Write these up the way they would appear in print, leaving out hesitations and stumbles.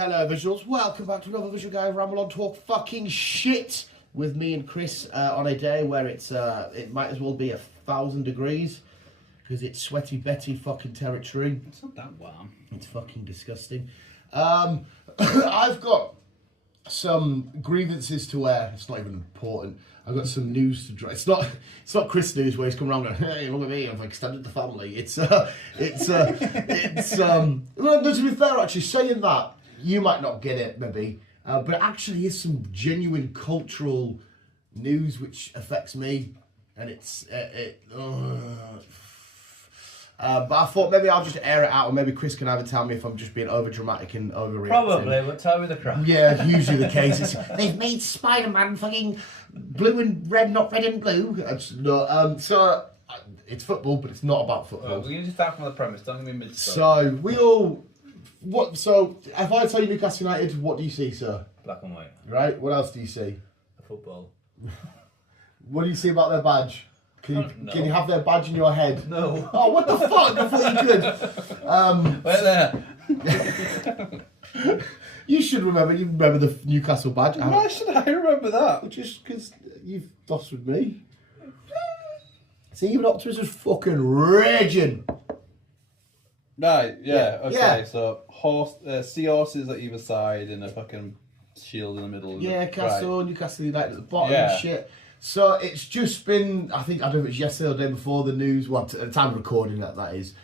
hello, visuals. Welcome back to another Visual Guy Ramble on Talk fucking shit with me and Chris on a day where it might as well be 1,000 degrees because it's sweaty Betty fucking territory. It's not that warm. It's fucking disgusting. I've got some grievances to air. It's not even important. I've got some news to drop. It's not Chris news where he's come around going, hey, look at me, I've extended the family. Well, to be fair, actually, saying that, you might not get it, maybe, but it actually is some genuine cultural news which affects me, and but I thought maybe I'll just air it out, or maybe Chris can either tell me if I'm just being over dramatic and overreacting. Probably, but tell me the crap. Yeah, usually the case. They've made Spider-Man fucking blue and red, not red and blue. So it's football, but it's not about football. Well, you just start from the premise, don't give me mid. So So if I tell you Newcastle United, what do you see, sir? Black and white. Right. What else do you see? The football. What do you see about their badge? Can you have their badge in your head? No. Oh, what the fuck? I thought you could. Wait there. You should remember. You remember the Newcastle badge. Why should I remember that? Just because you've lost with me. See, even Optimus was fucking raging. Right, yeah, okay, yeah. So seahorses at either side and a fucking shield in the middle. Yeah, Castle, right. Newcastle United at the bottom and shit. So it's just been, I don't know if it's yesterday or the day before the news, at the time of recording that is,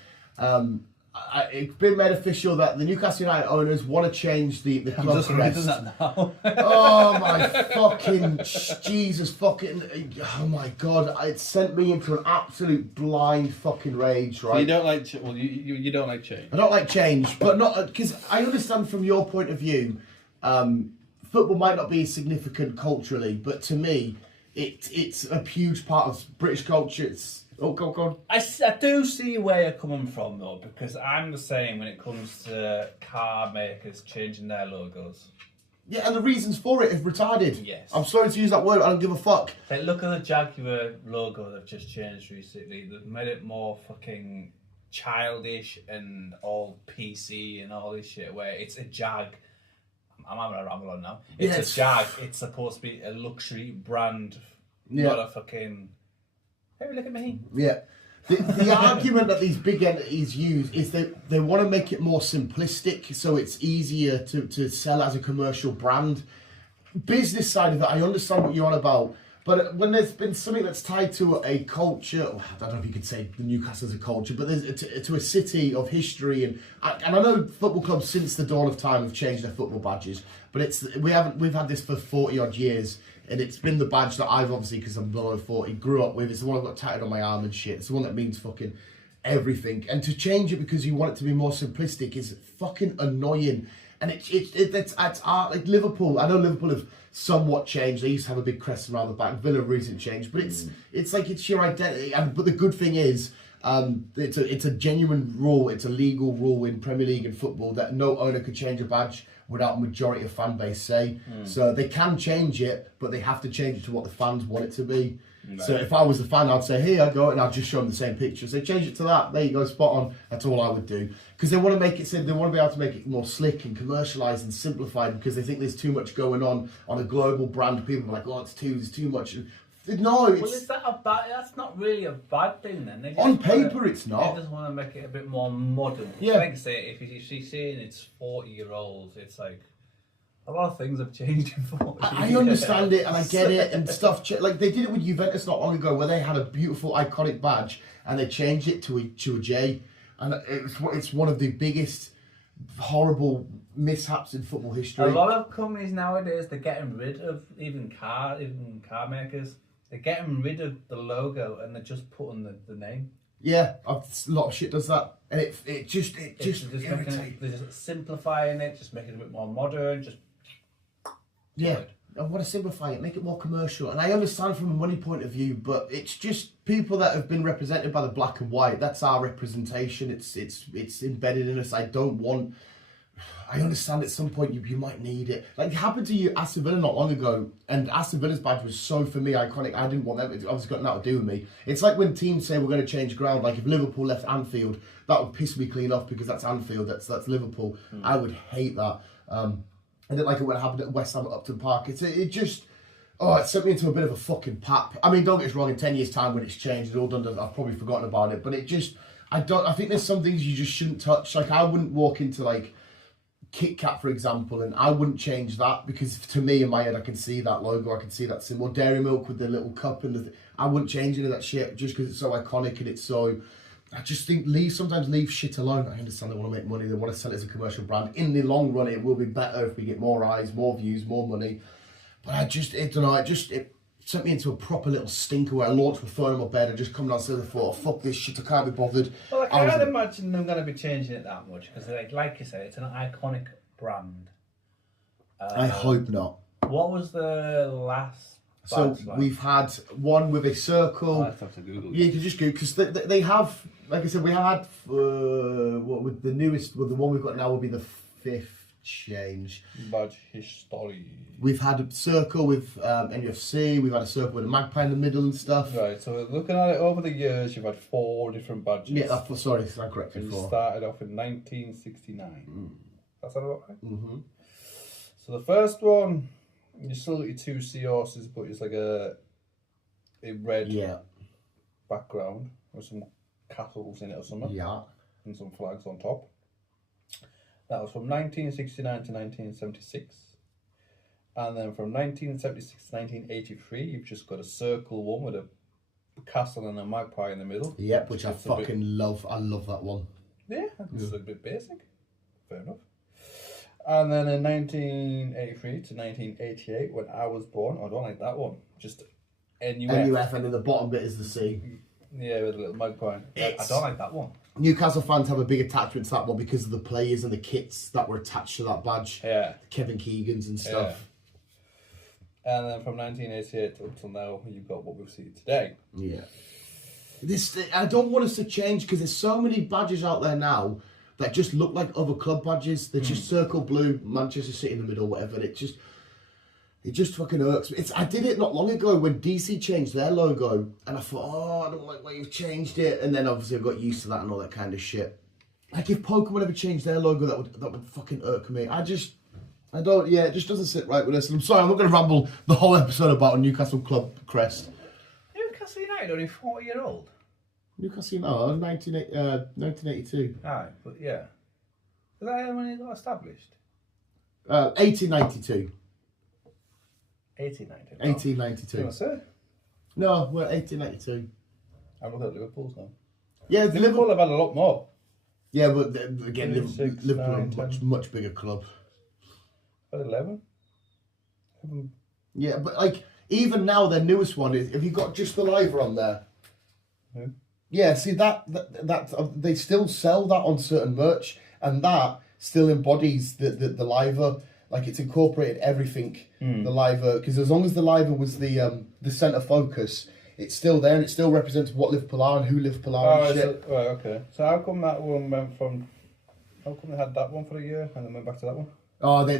it's been made official that the Newcastle United owners want to change the club I'm just reading that now. Oh my fucking Jesus fucking, oh my God, it sent me into an absolute blind fucking rage, right? So you don't like, you don't like change. I don't like change, but not, because I understand from your point of view, football might not be significant culturally, but to me, it's a huge part of British culture. It's go on. I do see where you're coming from though, because I'm the same when it comes to car makers changing their logos. Yeah, and the reasons for it have retarded. Yes. I'm sorry to use that word, I don't give a fuck. Like, look at the Jaguar logo they've just changed recently. They've made it more fucking childish and all PC and all this shit, where it's a Jag. I'm having a ramble on now. It's a Jag. It's supposed to be a luxury brand, not a fucking... Hey, look at me. Yeah. The argument that these big entities use is they want to make it more simplistic so it's easier to sell as a commercial brand. Business side of it, I understand what you're on about. But when there's been something that's tied to a culture, I don't know if you could say the Newcastle's a culture, but there's to a city of history, and I know football clubs since the dawn of time have changed their football badges, but we've had this for 40 odd years, and it's been the badge that I've obviously, because I'm below 40, grew up with. It's the one I've got tatted on my arm and shit. It's the one that means fucking everything, and to change it because you want it to be more simplistic is fucking annoying. And it's art, like Liverpool. I know Liverpool have somewhat changed. They used to have a big crest around the back. Villa recent change, but it's like it's your identity. But the good thing is, it's a genuine rule. It's a legal rule in Premier League and football that no owner could change a badge without a majority of fan base say. So they can change it, but they have to change it to what the fans want it to be. No. So if I was a fan, I'd say, here I go, and I'd just show them the same picture. So change it to that. There you go, spot on. That's all I would do. Because they want to make it, they want to be able to make it more slick and commercialised and simplified, because they think there's too much going on a global brand. People are like, oh, there's too much. No, it's... Well, is that a bad... That's not really a bad thing, then. They just on paper, it's not. They just want to make it a bit more modern. Yeah. Like I say, if you're saying it's 40-year-olds, it's like... A lot of things have changed in 40 years. I understand it and I get it and stuff. Like they did it with Juventus not long ago, where they had a beautiful iconic badge and they changed it to a J, and it's one of the biggest horrible mishaps in football history. A lot of companies nowadays, they're getting rid of even car makers. They're getting rid of the logo and they're just putting the name. Yeah, a lot of shit does that, and it just irritates. They're just simplifying it, just making it a bit more modern, just. Yeah, I want to simplify it, make it more commercial. And I understand from a money point of view, but it's just people that have been represented by the black and white. That's our representation. It's embedded in us. I understand at some point you might need it. Like it happened to you, Aston Villa not long ago, and Aston Villa's badge was so, for me, iconic. I didn't want that. It obviously got nothing to do with me. It's like when teams say we're going to change ground. Like if Liverpool left Anfield, that would piss me clean off because that's Anfield. That's Liverpool. I would hate that. I didn't like it when it happened at West Ham at Upton Park. It just, it sent me into a bit of a fucking pap. I mean, don't get us wrong, in 10 years' time when it's changed, it's all done, I've probably forgotten about it, but it just, I think there's some things you just shouldn't touch. Like, I wouldn't walk into, like, Kit Kat, for example, and I wouldn't change that, because to me, in my head, I can see that logo, I can see that symbol. Dairy Milk with the little cup, and I wouldn't change any of that shit, just because it's so iconic, and it's so... I just think sometimes leave shit alone. I understand they want to make money, they want to sell it as a commercial brand. In the long run, it will be better if we get more eyes, more views, more money. But I don't know, it sent me into a proper little stinker where I launched my phone in my bed and just come downstairs and thought, fuck this shit, I can't be bothered. Well, I can't imagine them going to be changing it that much, because like you said, it's an iconic brand. I hope not. What was the last... So we've had one with a circle. I have to Google. Yeah, you can just Google, because they have, like I said, we had what with the newest, well, the one we've got now will be the 5th change. Badge history. We've had a circle with NFC. We've had a circle with a magpie in the middle and stuff. Right. So looking at it over the years, you've had 4 different badges. Yeah, sorry, I'm correct. And you started off in 1969. That's that about right? Mm-hmm. So the first one, you still got your 2 seahorses, but it's like a red background with some castles in it or something. Yeah. And some flags on top. That was from 1969 to 1976. And then from 1976 to 1983, you've just got a circle one with a castle and a magpie in the middle. Yep, which I fucking love. I love that one. Yeah, it's a bit basic. Fair enough. And then in 1983 to 1988, when I was born, I don't like that one. Just NUF. NUF, and then the bottom bit is the C. Yeah, with a little magpie. I don't like that one. Newcastle fans have a big attachment to that one because of the players and the kits that were attached to that badge. Yeah. Kevin Keegan's and stuff. Yeah. And then from 1988 up till now, you've got what we've seen today. Yeah. I don't want us to change, because there's so many badges out there now that just look like other club badges. They're just circle blue, Manchester City in the middle, whatever. And it just fucking irks me. I did it not long ago when DC changed their logo, and I thought, I don't like why you've changed it. And then obviously I got used to that and all that kind of shit. Like, if Pokemon ever changed their logo, that would fucking irk me. It just doesn't sit right with us. And I'm sorry, I'm not going to ramble the whole episode about a Newcastle club crest. Newcastle United only 40-year-old. Newcastle, no, 1982. Aye, but yeah. Was that when it got established? 1892. 1892. 1892. What's it? No, we're 1892. I'm looking at Liverpool's now. Yeah, Liverpool have had a lot more. Yeah, but again, 6, Liverpool are 9, a much bigger club. About 11. Yeah, but like, even now, their newest one is, have you got just the liver on there? Who? Yeah, see that they still sell that on certain merch, and that still embodies the liver. Like, it's incorporated everything, the liver, because as long as the liver was the centre focus, it's still there, and it still represents what Liverpool are and who Liverpool are and shit. So, right, okay. So how come that one went from? How come they had that one for a year and then went back to that one? Oh, they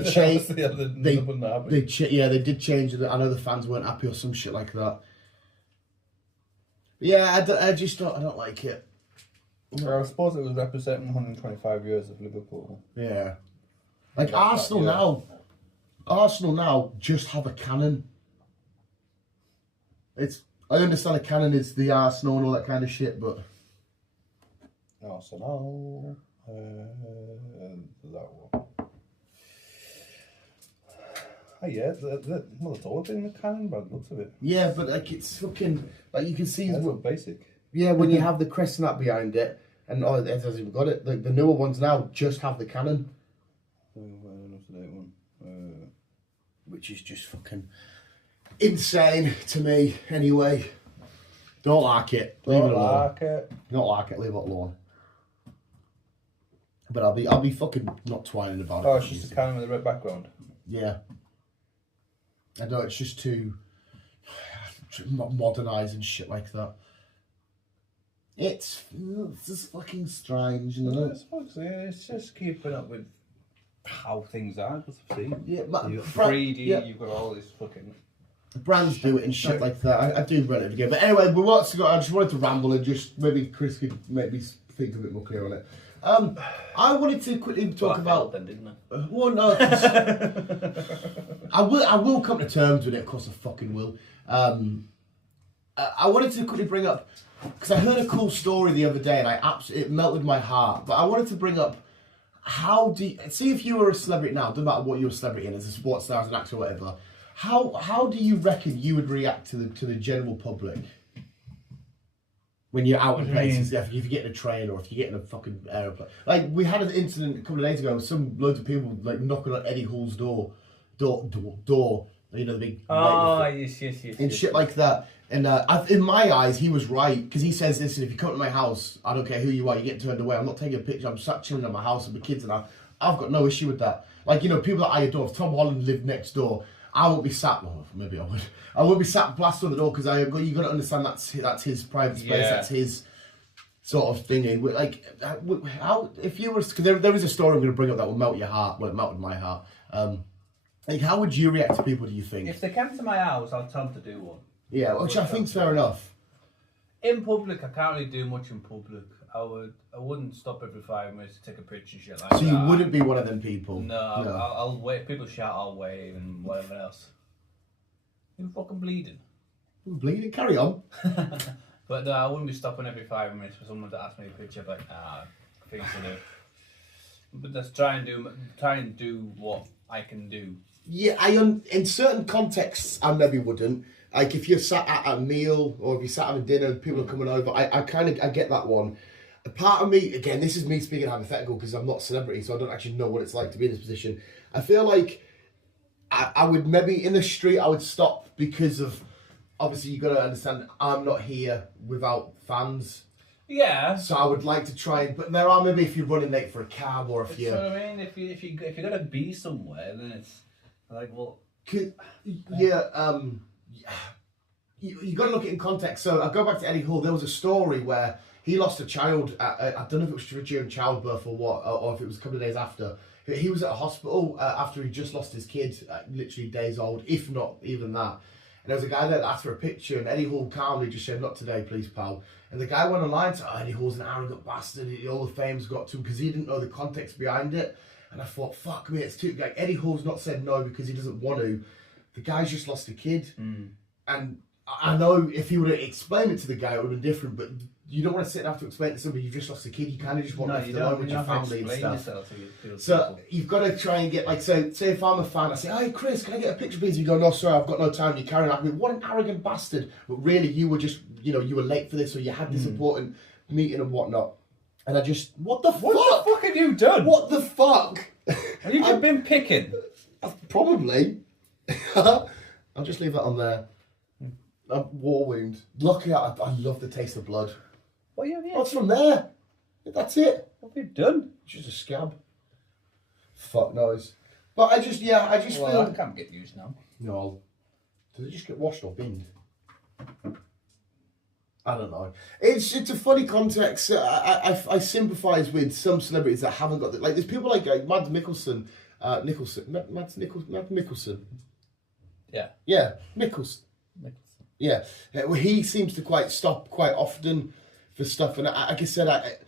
changed. They did change it. I know the fans weren't happy or some shit like that. Yeah, I don't like it. Well, I suppose it was representing 125 years of Liverpool. Yeah. Like, Arsenal now just have a cannon. I understand a cannon is the Arsenal and all that kind of shit, but... Arsenal... that one. Oh yeah, it's always been the cannon by the looks of it. Yeah, but like, it's fucking... Like, you can see... That's basic. Yeah, when you have the crest and that behind it, and it hasn't even got it. The newer ones now just have the cannon. Which is just fucking insane to me, anyway. Don't like it. Leave it alone. Don't like it. Leave it alone. But I'll be fucking not twining about it. Oh, it's just a cannon with a red background. Yeah. I know, it's just too modernised and shit like that. It's just fucking strange, you know. I suppose it's just keeping up with how things are, because I've seen. Yeah, but you've got 3D, you've got all this fucking... Brands do it and shit like that. I do run it again. But anyway, I just wanted to ramble and just maybe Chris could maybe think a bit more clear on it. I wanted to quickly talk about. Then, didn't I? Well, no. I will come to terms with it. Of course, I fucking will. I wanted to quickly bring up because I heard a cool story the other day, and it melted my heart. But I wanted to bring up see if you were a celebrity now, doesn't matter what you're a celebrity in, as a sports star, as an actor, or whatever. How do you reckon you would react to the general public when you're out in places? If you get in a train or if you get in a fucking aeroplane, like we had an incident a couple of days ago. Loads of people like knocking on Eddie Hall's door. You know, the big. Yes. And shit like that. And in my eyes, he was right because he says, "Listen, if you come to my house, I don't care who you are, you get turned away. I'm not taking a picture. I'm sat chilling at my house with my kids, and I've got no issue with that. Like, you know, people that I adore. If Tom Holland lived next door, I won't be sat. Well, maybe I would. I won't be sat blasted on the door because you got to understand that's his private space. Yeah. That's his sort of thing. Like, how if you were because there is a story I'm going to bring up that will melt your heart. Well, it melted my heart. Like, how would you react to people? Do you think? If they came to my house, I'll tell them to do one. Yeah, which I think's fair enough. In public, I can't really do much in public. I wouldn't stop every 5 minutes to take a picture and shit like that. So you wouldn't be one of them people? No. I'll wait. People shout, I'll wave and whatever else. You're fucking bleeding. Bleeding? Carry on. But no, I wouldn't be stopping every 5 minutes for someone to ask me a picture. Like, things to do. But let's try and do what I can do. Yeah, in certain contexts, I maybe wouldn't. Like if you're sat at a meal or if you're sat having dinner, people are coming over. I get that one. A part of me, again, this is me speaking hypothetical because I'm not a celebrity, so I don't actually know what it's like to be in this position. I feel like I would maybe in the street I would stop because of obviously you got to understand I'm not here without fans. Yeah. So I would like to try, but there are maybe if you're running late for a cab or if you're. So I mean, if you're gonna be somewhere, then it's like well. You got to look at it in context. So I go back to Eddie Hall. There was a story where he lost a child. I don't know if it was during childbirth or what, or if it was a couple of days after. He was at a hospital after he just lost his kid, literally days old, if not even that. And there was a guy there that asked for a picture, and Eddie Hall calmly just said, "Not today, please, pal." And the guy went online and said, "Oh, Eddie Hall's an arrogant bastard. All the fame's got to him," because he didn't know the context behind it. And I thought, fuck me, it's too... Like, Eddie Hall's not said no because he doesn't want to. The guy's just lost a kid. And I know if he would have explained it to the guy, it would have been different, but you don't want to sit and have to explain it to somebody you've just lost a kid. You kind of just want to be alone with your family and stuff. So you've got to try and get, like, say if I'm a fan, I say, "Hey, Chris, can I get a picture, please?" You go, "No, sorry, I've got no time." You carry on. I mean, what an arrogant bastard. But really, you were just, you were late for this, or you had this important meeting and whatnot. And I just, what the fuck have you done? What the fuck? Have you been picking? Probably. I'll just leave that on there. A war wound. Luckily, I love the taste of blood. What have you What's from there? That's it. What have you done? Just a scab. Fuck knows. But I just feel... I can't get used now. No. Does it just get washed or binned? I don't know. It's a funny context. I sympathise with some celebrities that haven't got... Like, there's people like Mads Mikkelsen. Mads Mikkelsen. Yeah. Yeah, Mikkelsen. Yeah. Well, he seems to stop quite often for stuff. And like I said,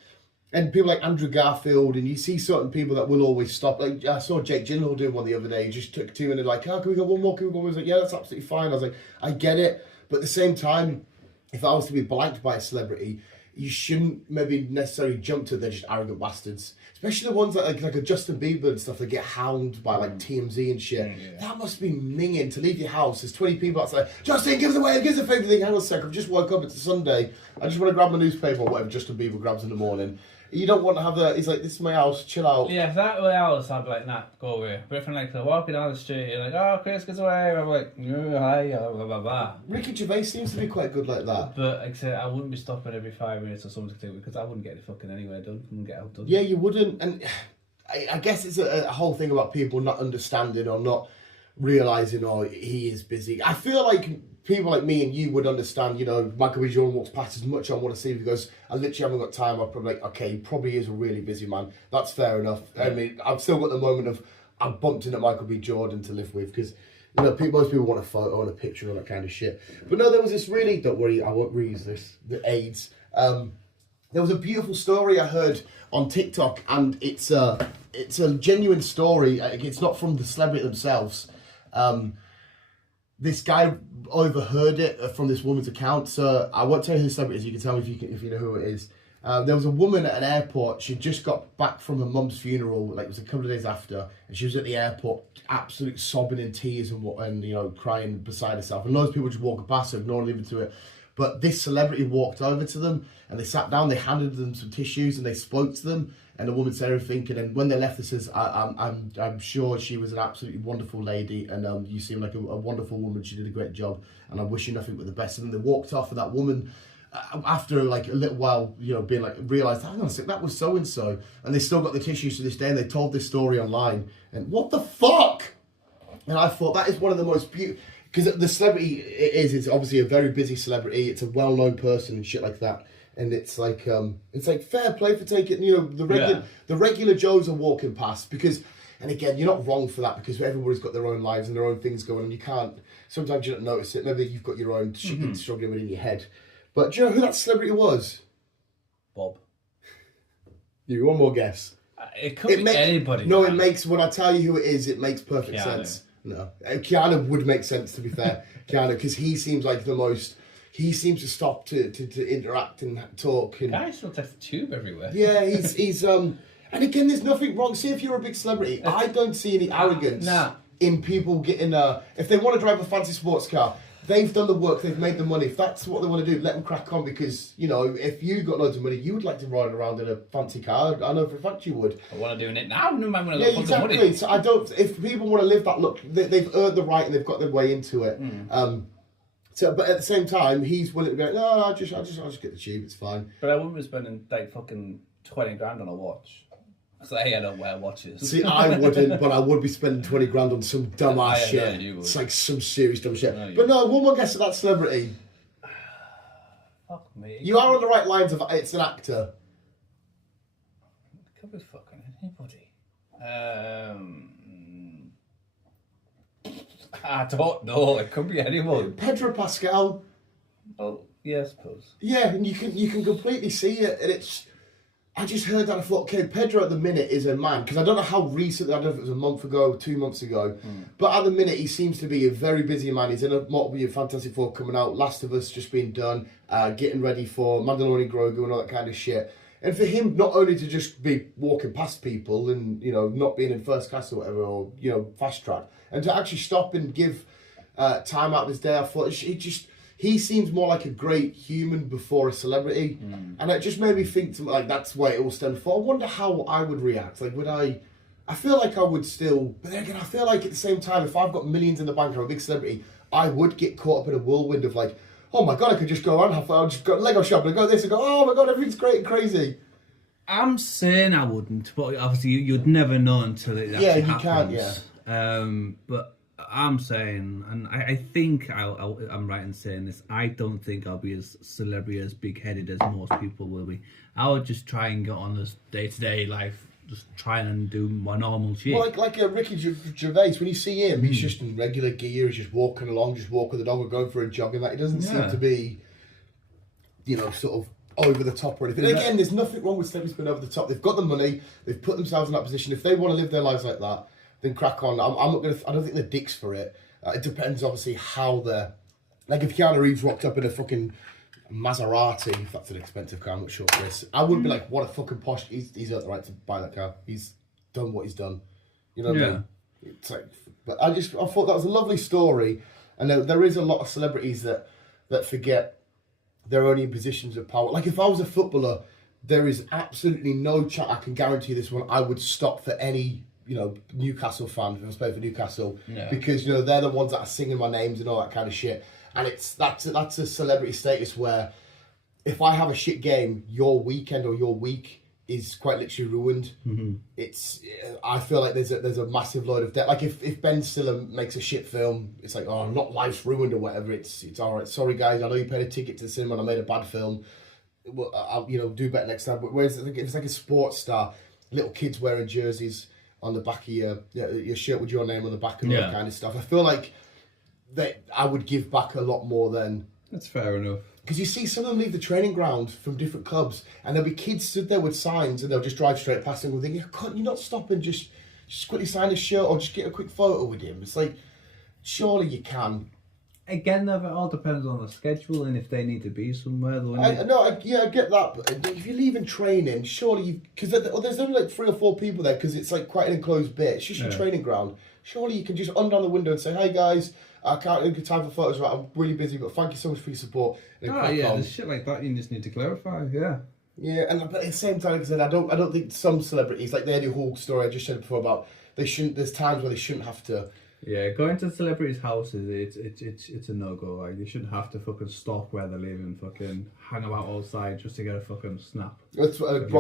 and people like Andrew Garfield, and you see certain people that will always stop. Like, I saw Jake Gyllenhaal doing one the other day. He just took two and they're like, "Oh, can we go one more? Can we go?" I was like, "Yeah, that's absolutely fine." I was like, I get it. But at the same time, if I was to be blanked by a celebrity, you shouldn't maybe necessarily jump to they're just arrogant bastards. Especially the ones that like a Justin Bieber and stuff that get hounded by like TMZ and shit. Yeah. That must be minging to leave your house. There's 20 people outside. "Justin, give us away, give us a favourite thing." Hang on a sec, I've just woke up, it's a Sunday. I just want to grab the newspaper or whatever Justin Bieber grabs in the morning. You don't want to have that. He's like, "This is my house, chill out." Yeah, if that were ours, I'd be like, "Nah, go away." But if I'm like walking down the street, you're like, "Oh, Chris, get away." I'm like, "Oh, hi, blah, blah, blah." Ricky Gervais seems to be quite good like that. But like I said, I wouldn't be stopping every 5 minutes or something to do because I wouldn't get it fucking anywhere done. I wouldn't get out done. Yeah, you wouldn't. And I guess it's a whole thing about people not understanding or not realising, "Oh, he is busy." I feel like people like me and you would understand, Michael B. Jordan walks past as much I want to see him. He goes, "I literally haven't got time." I'm probably like, okay, he probably is a really busy man. That's fair enough. Yeah. I mean, I've still got the moment of I bumped into Michael B. Jordan to live with because, most people want a photo and a picture and that kind of shit. But no, there was this really, don't worry, I won't reuse this, the AIDS. There There was a beautiful story I heard on TikTok, and it's a genuine story. It's not from the celebrity themselves. This guy overheard it from this woman's account. So I won't tell you who the celebrity is. You can tell me if you know who it is. There was a woman at an airport. She just got back from her mum's funeral. Like, it was a couple of days after, and she was at the airport, absolutely sobbing in tears and crying beside herself. And loads of people just walking past her, ignoring, leaving to it. But this celebrity walked over to them, and they sat down. They handed them some tissues, and they spoke to them. And the woman said everything. And then when they left, they says, "I'm sure she was an absolutely wonderful lady, and you seem like a wonderful woman. She did a great job, and I wish you nothing but the best." And then they walked off, and that woman, after like a little while, being like, realised, hang on a sec, that was so and so, and they still got the tissues to this day. And they told this story online, and what the fuck? And I thought that is one of the most beautiful, because the celebrity it's obviously a very busy celebrity. It's a well-known person and shit like that. And it's like fair play for taking, the regular Joes are walking past, because, and again, you're not wrong for that, because everybody's got their own lives and their own things going on. You can't, sometimes you don't notice it. Maybe you've got your own shit struggling within your head. But do you know who that celebrity was? Bob. You one more guess. It could be anybody. No, it makes, when I tell you who it is, it makes perfect sense. No. Keanu would make sense, to be fair. Keanu, because he seems like the most... He seems to stop to interact and talk. And Guy still takes the tube everywhere. yeah, he's and again, there's nothing wrong. See, if you're a big celebrity, I don't see any arrogance in people getting if they want to drive a fancy sports car, they've done the work, they've made the money. If that's what they want to do, let them crack on, because, if you got loads of money, you would like to ride around in a fancy car. I know for a fact you would. I want to do it now. No man want to Yeah, exactly. Money. So I don't. If people want to live that look, they've earned the right and they've got their way into it. So, but at the same time, he's willing to be like, no, I'll just get the tube. It's fine. But I wouldn't be spending like fucking 20 grand on a watch. So I don't wear watches. See, I wouldn't, but I would be spending 20 grand on some dumb ass shit. You would. It's like some serious dumb shit. No, but no, one more guess at that celebrity. Fuck me. You are on the right lines of it's an actor. It could be fucking anybody. I don't know. It could be anyone. Pedro Pascal. Oh, yeah, I suppose. Yeah, and you can completely see it, and it's. I just heard that. I thought, okay, Pedro at the minute is a man, because I don't know how recently. I don't know if it was a month ago, 2 months ago, but at the minute he seems to be a very busy man. He's in a multiple Fantastic Four coming out, Last of Us just being done, getting ready for Mandalorian Grogu and all that kind of shit. And for him, not only to just be walking past people and not being in first class or whatever, or fast track, and to actually stop and give time out of his day, I thought he seems more like a great human before a celebrity, and it just made me think like that's where it all stemmed from. I wonder how I would react. Like, would I feel like I would still, but then again, I feel like at the same time, if I've got millions in the bank or a big celebrity, I would get caught up in a whirlwind of like, oh my god, I could just go around, I'll just go to Lego shop and go this and go, oh my god, everything's great and crazy. I'm saying I wouldn't, but obviously you'd never know until it actually happens. Can't, yeah. But I'm saying, and I think I'm right in saying this, I don't think I'll be as celebrity, as big-headed as most people will be. I would just try and get on this day-to-day life, just try and do my normal shit. Well, like Ricky Gervais, when you see him, he's just in regular gear, he's just walking along, just walking the dog or going for a jog, and that he doesn't seem to be, sort of over the top or anything. And again, there's nothing wrong with celebrities being over the top. They've got the money, they've put themselves in that position. If they want to live their lives like that, then crack on. I don't think they're dicks for it. It depends, obviously, how they're. Like, if Keanu Reeves rocked up in a fucking Maserati, if that's an expensive car, I'm not sure, Chris, I wouldn't be like, what a fucking posh. He's got the right to buy that car. He's done what he's done. You know what I mean? It's like, but I thought that was a lovely story, and there is a lot of celebrities that forget they're only in positions of power. Like, if I was a footballer, there is absolutely no chance. I can guarantee this one. I would stop for any Newcastle fan if I was playing for Newcastle, because they're the ones that are singing my names and all that kind of shit. And that's a celebrity status where if I have a shit game, your weekend or your week is quite literally ruined. I feel like there's a massive load of debt. Like if Ben Stiller makes a shit film, it's like, oh, not life's ruined or whatever. It's all right. Sorry guys, I know you paid a ticket to the cinema and I made a bad film. Well, I'll do better next time. But whereas it's like a sports star, little kids wearing jerseys on the back of your shirt with your name on the back and all that kind of stuff. I feel like that I would give back a lot more than. That's fair enough. Because you see some of them leave the training ground from different clubs, and there'll be kids stood there with signs, and they'll just drive straight past him and think, can't you not stop and just quickly sign his shirt or just get a quick photo with him? It's like, surely you can. Again, though, it all depends on the schedule and if they need to be somewhere. I get that. But if you're leaving training, surely because there's only like 3 or 4 people there because it's like quite an enclosed bit. It's just your training ground. Surely you can just undown the window and say, "Hey guys, I can't have time for photos. Right, I'm really busy, but thank you so much for your support." And there's shit like that you just need to clarify. Yeah. Yeah, and but at the same time, like I said, I don't think some celebrities, like the Eddie Hall story I just said before about they shouldn't. There's times where they shouldn't have to. Yeah, going to celebrities' houses, it's a no-go. Like, they shouldn't have to fucking stop where they're living, fucking hang about outside just to get a fucking snap. That's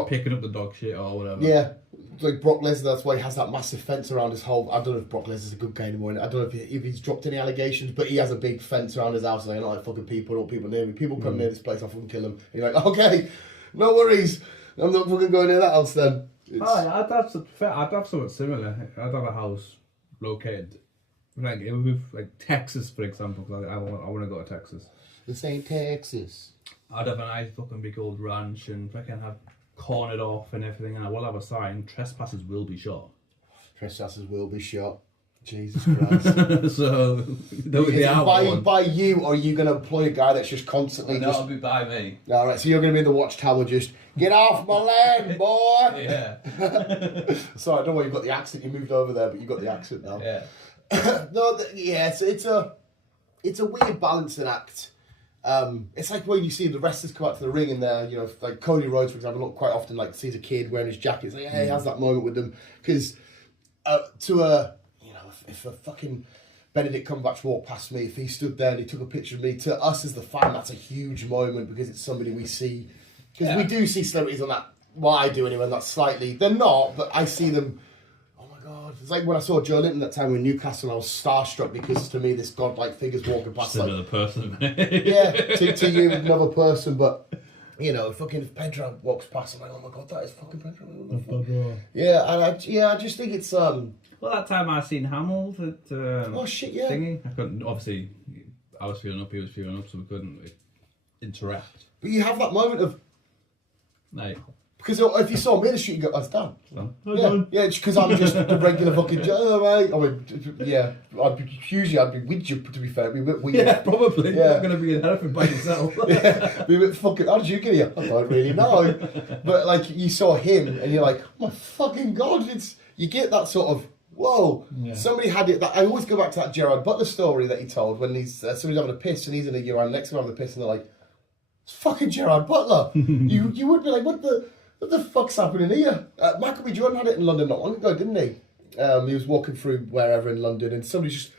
picking up the dog shit or whatever. Yeah, like Brock Lesnar, that's why he has that massive fence around his whole... I don't know if Brock Lesnar's a good guy anymore. I don't know if he's dropped any allegations, but he has a big fence around his house. Like, I don't like fucking people, I don't want people near me. People come near this place, I'll fucking kill them. And you're like, okay, no worries. I'm not fucking going near that house then. I'd have something similar. I'd have a house located... Like Texas, for example, because I want to go to Texas. This ain't Texas. I'd have a nice fucking big old ranch and fucking have cornered off and everything, and I will have a sign: trespassers will be shot. Trespassers will be shot. Jesus Christ. So, by you, or are you going to employ a guy that's just constantly That'll be by me. Alright, so you're going to be in the watchtower just, get off my land, boy! Yeah. Sorry, I don't know why you've got the accent, you moved over there, but you've got the accent now. Yeah. It's a weird balancing act. It's like when you see the wrestlers come out to the ring and they're, you know, like Cody Rhodes, for example, not quite often like sees a kid wearing his jacket. It's like, hey, he has that moment with them. Because if a fucking Benedict Cumberbatch walked past me, if he stood there and he took a picture of me, to us as the fan, that's a huge moment because it's somebody we see. Because we do see celebrities on that, well, I do anyway, that's slightly, they're not, but I see them. God, it's like when I saw Joe Linton that time in Newcastle, I was starstruck because to me this godlike figure's walking past. Just another person. Yeah, to you another person, but you know, fucking if Pedro walks past, I'm like, oh my god, that is fucking Pedro. Yeah, and I just think it's Well, that time I seen Hamill at oh shit, yeah. Thingy. I couldn't. Obviously, I was feeling up, he was feeling up, so we couldn't interact. But you have that moment of like. Because if you saw me in the street, you go, "That's Dan." Yeah, because I'm just the regular fucking Joe, mate. I mean, yeah, I'd be with you. To be fair, we went weird. Yeah, probably. Yeah. You're not going to be an elephant by yourself. Yeah, we went fucking. How did you get here? I don't really know. But like, you saw him, and you're like, "Oh my fucking god!" You get that sort of whoa. Yeah. Somebody had it. I always go back to that Gerard Butler story that he told when he's somebody's having a piss and he's in a urine next to him having a piss, and they're like, "It's fucking Gerard Butler." you would be like, What the fuck's happening here? Michael B. Jordan had it in London not long ago, didn't he? He was walking through wherever in London and somebody just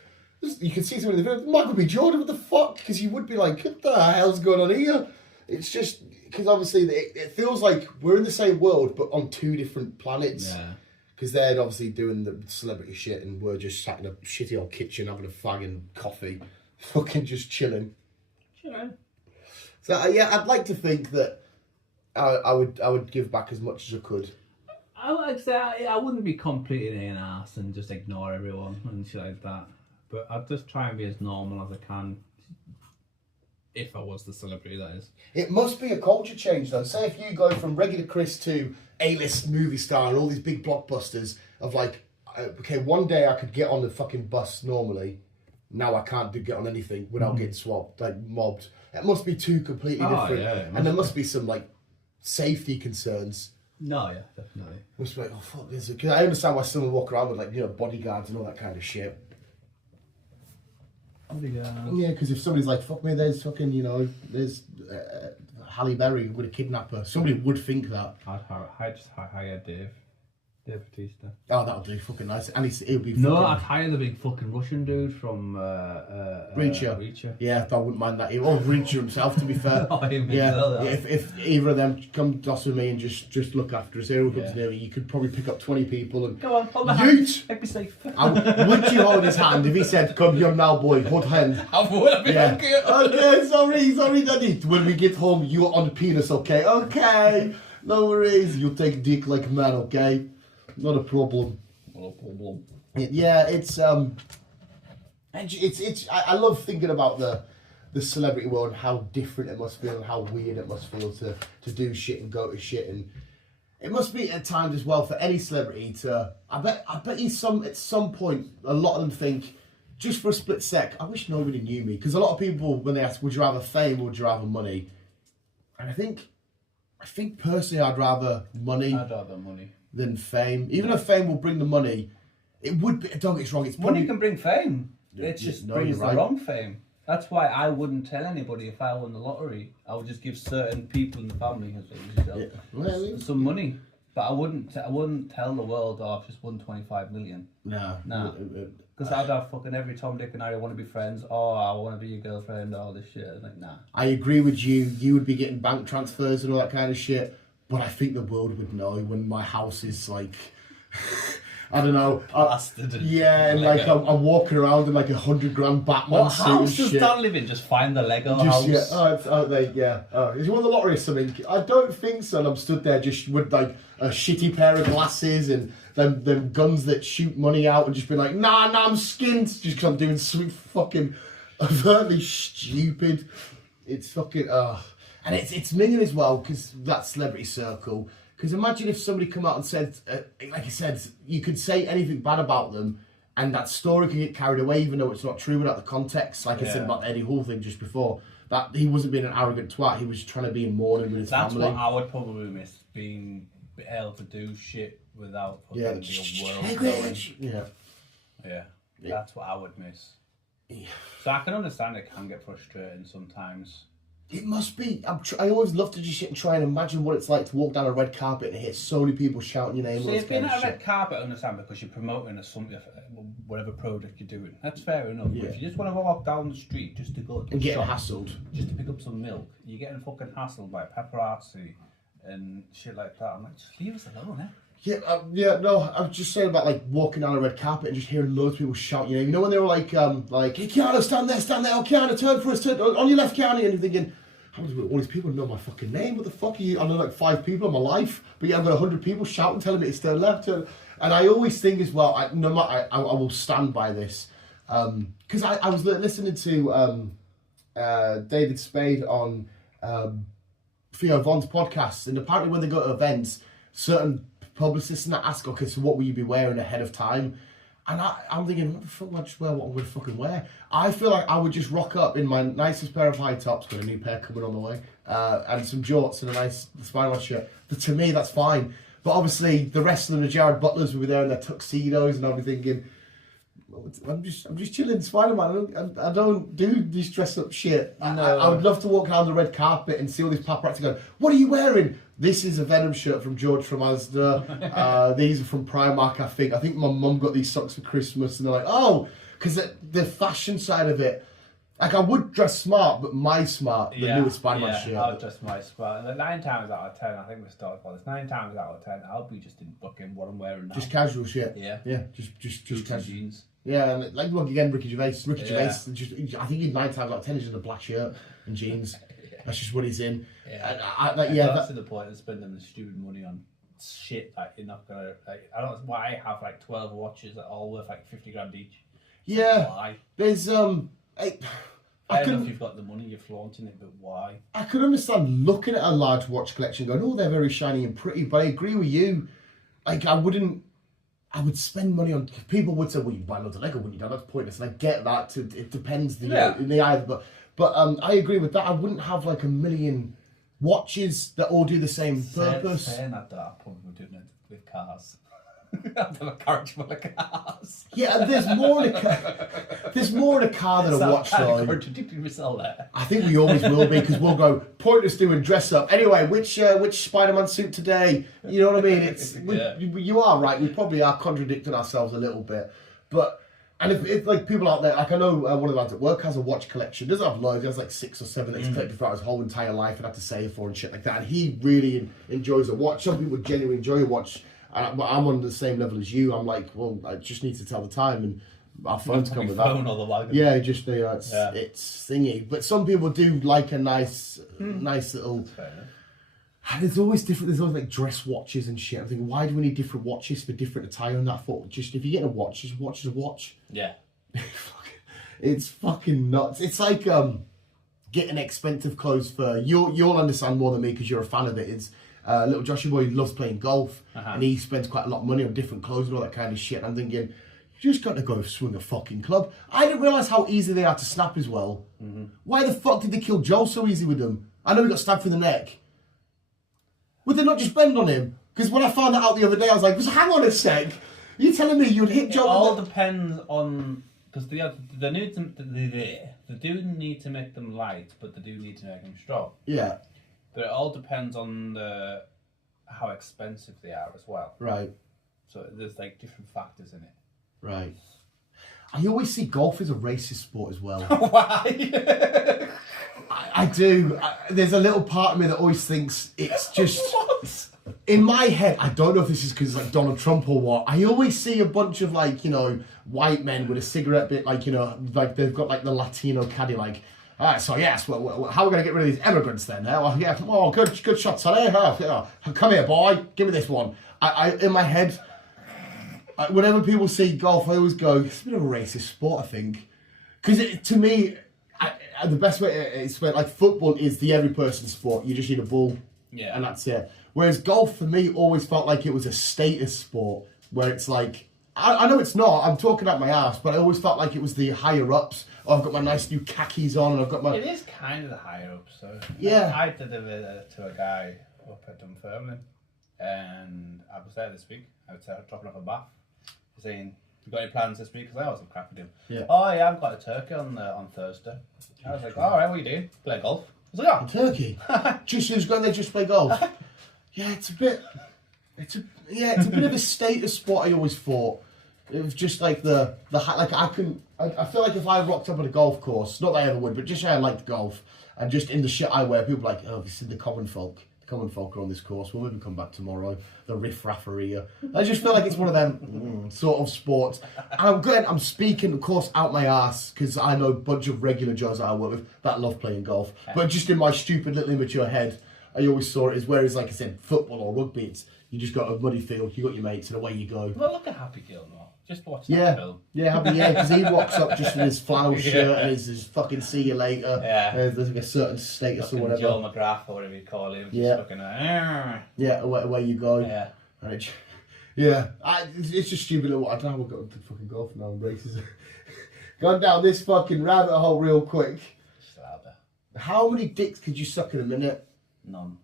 you could see somebody in the video, Michael B. Jordan, what the fuck? Because you would be like, what the hell's going on here? It's just, because obviously it feels like we're in the same world but on 2 different planets. Yeah. Because they're obviously doing the celebrity shit and we're just sat in a shitty old kitchen having a fag and coffee, fucking just chilling. So yeah, I'd like to think that I would give back as much as I could. I wouldn't be completely an ass and just ignore everyone and shit like that. But I'd just try and be as normal as I can. If I was the celebrity, that is. It must be a culture change though. Say if you go from regular Chris to A-list movie star and all these big blockbusters of like, okay, one day I could get on the fucking bus normally. Now I can't get on anything without getting swapped, like mobbed. It must be 2 completely different. Yeah, and there must be some like safety concerns. No, yeah, definitely. Must be like, oh fuck this. Because I understand why someone walk around with like, you know, bodyguards and all that kind of shit. Bodyguards. Yeah, because if somebody's like, fuck me, there's fucking, you know, there's Halle Berry with a kidnapper. Somebody would think that. I'd just hire Dave Bautista. Oh, that'll do, fucking nice. And it'll be. No, I'd hire the big fucking Russian dude from Reacher. Yeah, I wouldn't mind that. Or Reacher himself, to be fair. If either of them come toss with me and just look after us, here comes near you could probably pick up 20 people and go on, hold my hand. Make me safe. Would you hold his hand if he said, "Come young now, boy, hold hand"? I would. I'd be okay. Okay, sorry, daddy. When we get home, you're on the penis, okay? Okay, no worries. You take dick like a man, okay? Not a problem. Yeah, it's I love thinking about the celebrity world, how different it must feel and how weird it must feel to do shit and go to shit. And it must be at times as well for any celebrity to, I bet you at some point, a lot of them think, just for a split sec, I wish nobody knew me. Because a lot of people, when they ask, would you rather fame or would you rather money? And I think personally, I'd rather money. I'd rather money than fame. Even though fame will bring the money, it would be, don't get us wrong, it's money probably, can bring fame. Yeah, It just no, brings you're the right. wrong fame. That's why I wouldn't tell anybody if I won the lottery. I would just give certain people in the family some money. But I wouldn't tell the world, oh, I've just won 25 million. Nah. Because I'd have fucking every Tom, Dick and Harry want to be friends. Oh, I want to be your girlfriend, all this shit. I'm like, nah. I agree with you. You would be getting bank transfers and all that kind of shit. But I think the world would know when my house is like, I don't know. Blasted. Yeah, and like I'm walking around in like $100,000 Batman What suit house and does shit. Dan live in? Just find the Lego Just, house. yeah, is he won the lottery or something? I don't think so. And I'm stood there just with like a shitty pair of glasses and them guns that shoot money out and just be like, nah, I'm skint. Just because I'm doing something fucking overtly stupid. It's fucking, and it's minging as well because that celebrity circle. Because imagine if somebody come out and said, like I said, you could say anything bad about them and that story can get carried away even though it's not true without the context. Like I said about the Eddie Hall thing just before. That he wasn't being an arrogant twat, he was trying to be in mourning with his family. That's what I would probably miss, being able to do shit without fucking the world knowing. Yeah, that's what I would miss. Yeah. So I can understand it can get frustrating sometimes. It must be. I always love to just sit and try and imagine what it's like to walk down a red carpet and hear so many people shouting your name. So if being at a red carpet, I understand because you're promoting whatever project you're doing. That's fair enough. Yeah. But if you just want to walk down the street just to go to and get shop, hassled, just to pick up some milk, you're getting fucking hassled by paparazzi and shit like that. I'm like, just leave us alone, eh? No, I was just saying about like walking down a red carpet and just hearing loads of people shout your name. You know when they were like, hey Keanu, stand there, oh Keanu, turn for us, turn on your left, Keanu, and you're thinking, how does all these people know my fucking name? What the fuck are you? I know like 5 people in my life, but yeah, I've got 100 people shouting, telling me to turn left. And I always think as well, I will stand by this, because I was listening to David Spade on Theo Von's podcast, and apparently when they go to events, certain publicists and that ask, okay, so what will you be wearing ahead of time? And I'm thinking, what the fuck will I just wear what I'm going to fucking wear? I feel like I would just rock up in my nicest pair of high tops, got a new pair coming on the way, and some jorts and a nice Spider-Man shirt. But to me, that's fine. But obviously, the rest of them, the Jared Butlers, will be there in their tuxedos, and I'll be thinking, I'm just chilling Spider-Man. I don't do this dress-up shit. I would love to walk down the red carpet and see all these paparazzi going, what are you wearing? This is a Venom shirt from George from Asda. These are from Primark, I think. I think my mum got these socks for Christmas. And they're like, oh, because the fashion side of it, like I would dress smart, but my smart, the newest Spider-Man shirt. I would dress my smart. And 9 times out of 10, I think we started for this, 9 times out of 10, I'll be just in fucking what I'm wearing now. Just casual shit. Yeah. Yeah, just casual. Jeans. Yeah, and like look again, Ricky Gervais. I think he's 9 times out of 10 he's in a black shirt and jeans. That's just what he's in. Yeah, that's the point of spending the stupid money on shit that you're not gonna like. I don't know why I have like 12 watches that are all worth like 50 grand each. Yeah, why? There's I don't know if you've got the money, you're flaunting it, but why? I could understand looking at a large watch collection, going, "Oh, they're very shiny and pretty," but I agree with you. Like, I would spend money on. People would say, "Well, you buy loads of Lego, wouldn't you? That's pointless." And I get that. It depends in the eye, but I agree with that. I wouldn't have like a million watches that all do the same purpose. Saying that, I probably would do it with cars. I've got a carriage full of cars. Yeah, there's more in a car than a watch, though. Contradicting myself there. I think we always will be, because we'll go pointless doing dress up. Anyway, which Spider-Man suit today? You know what I mean? You are right. We probably are contradicting ourselves a little bit, but. And if like people out there, like I know one of the lads at work has a watch collection. Doesn't have loads. He has like 6 or 7 that he's collected throughout his whole entire life and had to save for and shit like that. And he really enjoys a watch. Some people genuinely enjoy a watch. But I'm on the same level as you. I'm like, well, I just need to tell the time, and our phones come with that. Or the wagon. Yeah, it's thingy. But some people do like a nice little. And there's always like dress watches and shit. I'm thinking, why do we need different watches for different attire? And that thought, just if you get a watch, just watch is a watch. Yeah. It's fucking nuts. It's like getting expensive clothes for you'll understand more than me because you're a fan of it. Is little Joshy boy loves playing golf and he spends quite a lot of money on different clothes and all that kind of shit. And I'm thinking, you just got to go swing a fucking club. I didn't realise how easy they are to snap as well. Why the fuck did they kill Joe so easy with them? I know he got stabbed through the neck. Would they not just bend on him? Because when I found that out the other day, I was like, hang on a sec. You're telling me you'd hit Joe? It all depends on... Because they do need to make them light, but they do need to make them strong. Yeah. But it all depends on how expensive they are as well. Right. So there's like different factors in it. Right. I always see golf as a racist sport as well. Why? I do. There's a little part of me that always thinks it's just... What? In my head, I don't know if this is because like Donald Trump or what. I always see a bunch of like, white men with a cigarette bit, like, like they've got like the Latino caddy, like, all right, so yes, well, how are we going to get rid of these immigrants then? Well, yeah, oh, good shot, Sonny. Come here, boy, give me this one. I in my head, whenever people see golf, I always go, it's a bit of a racist sport, I think. Because to me, the best way to explain, like football is the every person sport. You just need a ball, and that's it. Whereas golf, for me, always felt like it was a status sport, where it's like, I know it's not, I'm talking out my ass, but I always felt like it was the higher-ups. Oh, I've got my nice new khakis on, and I've got my... It is kind of the higher-ups, so... Yeah. I did it to a guy up at Dunfermline, and I was there this week. I was dropping off a bath. He's saying, you got any plans this week? Because I always have crap with him. Yeah. Oh, yeah, I've got a turkey on Thursday. I was like, all right, what are you doing? Play golf? I was like, oh. Turkey? Just who's going there just play golf? Yeah, it's a bit of a status sport. I always thought it was just like the like I feel like if I rocked up at a golf course, not that I ever would, but just I liked golf and just in the shit I wear, people are like, oh, this is the common folk. The common folk are on this course. We'll maybe come back tomorrow. The riff-raffery. I just feel like it's one of them sort of sports. And I'm speaking, of course, out my ass because I know a bunch of regular Joes that I work with that love playing golf. But just in my stupid little immature head, I always saw it as whereas, like I said, football or rugby, it's you just got a muddy field, you got your mates, and away you go. Well, look at Happy Gilmore. Just watch that film. Yeah, Happy, because he walks up just in his flannel shirt and his fucking see you later. Yeah. There's like a certain status fucking or whatever. Joe McGrath or whatever you call him. Yeah. Fucking, yeah, away you go. Yeah. Right. Yeah, it's just stupid little... I don't know, we've got to fucking golf now and races. Gone down this fucking rabbit hole real quick. Still out there. How many dicks could you suck in a minute? None.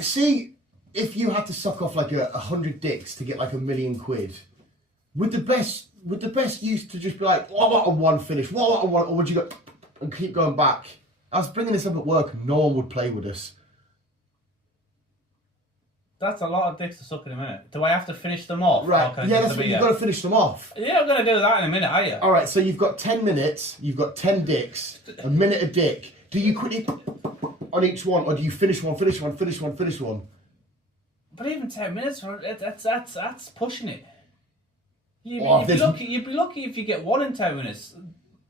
See, if you had to suck off like 100 dicks to get like £1 million, would the best use to just be like, what on one finish, what on one, or would you go and keep going back? I was bringing this up at work, no one would play with us. That's a lot of dicks to suck in a minute. Do I have to finish them off? Right, yeah, that's what you've got to finish them off. Yeah, I'm going to do that in a minute, are you? Alright, so you've got 10 minutes, you've got 10 dicks, a minute a dick. Do you quit it on each one, or do you finish one? But even 10 minutes, that's pushing it. You'd be lucky if you get one in 10 minutes.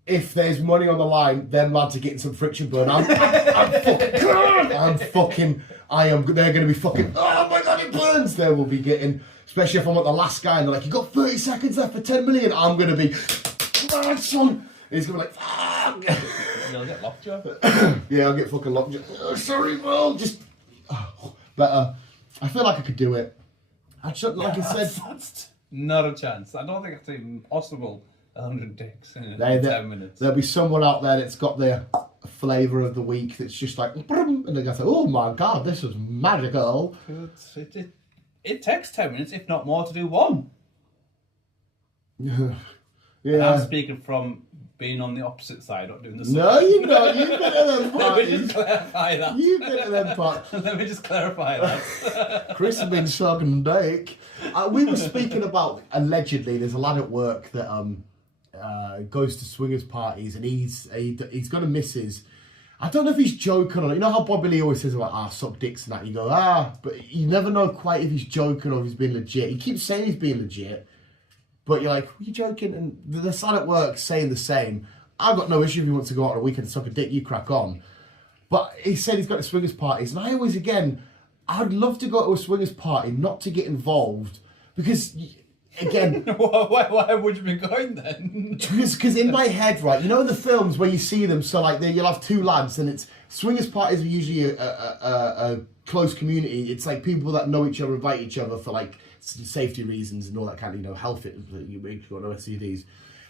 If there's money on the line, them lads are getting some friction burn. They're going to be fucking, oh my god, it burns. They will be getting, especially if I'm at the last guy and they're like, you got 30 seconds left for 10 million. I'm going to be, come on, son. He's going to be like, fuck. You'll get lockjaw. Yeah, I'll get fucking lockjaw. Oh, sorry, bro. But I feel like I could do it. I said. That's not a chance. I don't think it's even possible. 100 dicks in 10 minutes. There'll be someone out there that's got their flavour of the week that's just like, and they're going to say, oh my god, this was magical. It takes 10 minutes, if not more, to do one. Yeah. And I'm speaking from being on the opposite side, not doing the same. No, you're not. You've been at them Let parties. me just clarify that. You've been at them parties. Let me just clarify that. Chris has been sucking dick. We were speaking about, allegedly, there's a lad at work that goes to swingers parties and he's got a missus. I don't know if he's joking or not. You know how Bobby Lee always says about, suck dicks and that? You go, but you never know quite if he's joking or if he's being legit. He keeps saying he's being legit. But you're like, are you joking? And the side at work saying the same. I've got no issue if he wants to go out on a weekend and suck a dick, you crack on. But he said he's got to swingers parties. And I always, again, I'd love to go to a swingers party, not to get involved. Because again, why would you be going then? because in my head, right, you know in the films where you see them, so like you'll have two lads, and it's swingers parties are usually a close community. It's like people that know each other, invite each other for like safety reasons and all that kind of, you know, health. You got no STDs.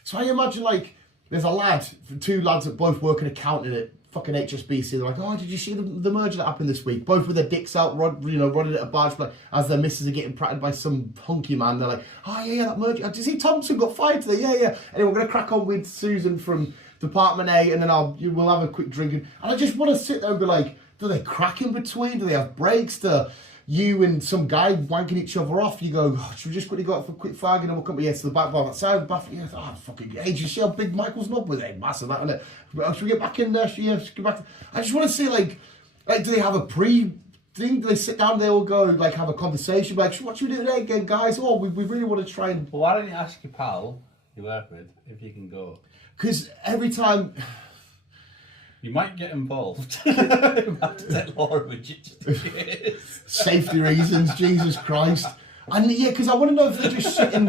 So I imagine like there's a lad, two lads that both work in accounting at fucking HSBC. They're like, oh, did you see the merger that happened this week? Both with their dicks out, running at a barge as their missus are getting pratted by some hunky man. They're like, oh yeah, that merger. Did you see Thompson got fired today? Yeah. Anyway, we're gonna crack on with Susan from Department A, and then we'll have a quick drink. And I just want to sit there and be like, do they crack in between? Do they have breaks? Do you and some guy wanking each other off? You go, oh, should we just quickly go out for a quick fag and then we'll come to the back bar outside the bathroom? Yeah, oh, fucking, hey, did you see how big Michael's knob was? Hey, massive, that, isn't it? Should we get back in there? Should we get back? I just want to see, like, do they have a thing? Do they sit down, they all go, like, have a conversation? Like, what should we do today again, guys? Oh, we really want to try and... Well, why don't you ask your pal you work with if you can go? Because every time... You might get involved. You have to take Laura with you just in case. Safety reasons, Jesus Christ. And yeah, because I want to know if they're just sitting...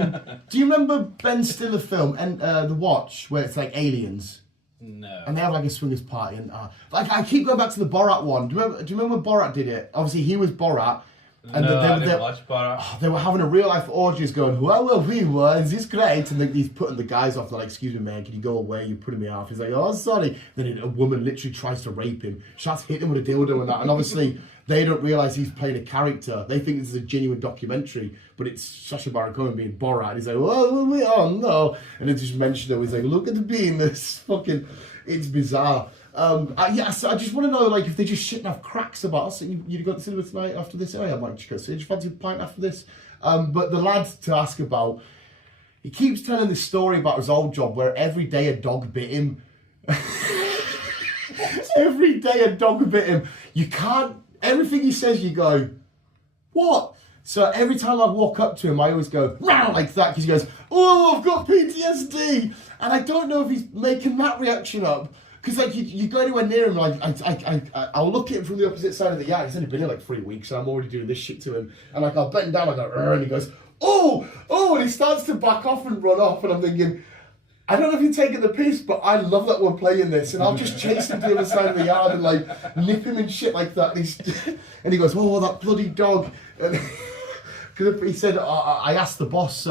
Do you remember Ben Stiller film, and The Watch, where it's like aliens? No. And they have like a swingers party, and like I keep going back to the Borat one. Do you remember when Borat did it? Obviously, he was Borat. And no, I didn't watch Borat. They were having a real life orgies going, well, we were, is this great? And he's putting the guys off. They're like, excuse me, man, can you go away? You're putting me off. He's like, oh, sorry. Then a woman literally tries to rape him. Starts hitting him with a dildo and that. And obviously, they don't realise he's playing a character. They think this is a genuine documentary, but it's Sacha Baron Cohen being Borat. And he's like, oh no. And it just mentioned it. He's like, look at the being this fucking, it's bizarre. So I just want to know, like, if they just shouldn't have cracks about us. You'd go to the cinema tonight after this? Oh, yeah, I might just go to cinema. Do you fancy a pint after this? But the lad to ask about, he keeps telling this story about his old job where every day a dog bit him. Every day a dog bit him. You can't, everything he says, you go, what? So every time I walk up to him, I always go, "Row," like that, because he goes, oh, I've got PTSD. And I don't know if he's making that reaction up. Because like you go anywhere near him, like I'll look at him from the opposite side of the yard. He's only been here like 3 weeks, and I'm already doing this shit to him. And like I'll bend down, I go, and he goes, oh, and he starts to back off and run off. And I'm thinking, I don't know if you're taking the piss, but I love that we're playing this, and I'll just chase him to the other side of the yard and like nip him and shit like that. And he goes, oh, that bloody dog. Because he said, I asked the boss.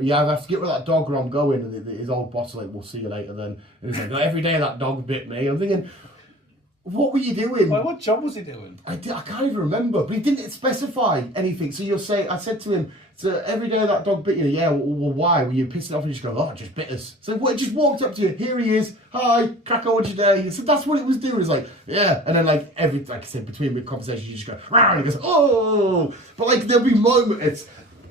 Yeah, I have to get rid of that dog where I'm going. And his old boss was like, we'll see you later then. And he's like, no, every day that dog bit me. I'm thinking, what were you doing? Well, what job was he doing? I can't even remember. But he didn't specify anything. So you'll say, I said to him, so every day that dog bit you. Yeah, well, why? Were you pissing off? And you just go, oh, it just bit us. So what? It just walked up to you. Here he is. Hi, crack on with your day. So that's what it was doing. It's like, yeah. And then like like I said, between mid conversations, you just go, rah, and he goes, oh. But like there'll be moments.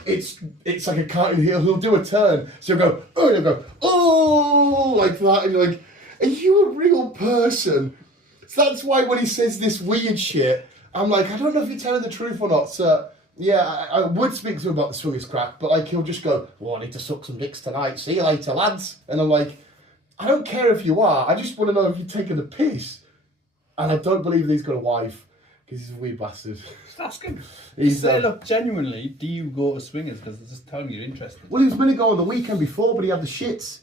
It's like a cartoon. He'll do a turn, so he'll go, oh, and he'll go, oh, like that, and you're like, are you a real person? So that's why when he says this weird shit, I'm like, I don't know if you're telling the truth or not. So yeah, I would speak to him about the swingers crack, but like he'll just go, well, I need to suck some dicks tonight. See you later, lads. And I'm like, I don't care if you are. I just want to know if you're taking the piss. And I don't believe that he's got a wife. Because he's a wee bastard. Just ask him. Say, look, genuinely, do you go to swingers? Because it's just telling you you're interested. Well, he was going to go on the weekend before, but he had the shits.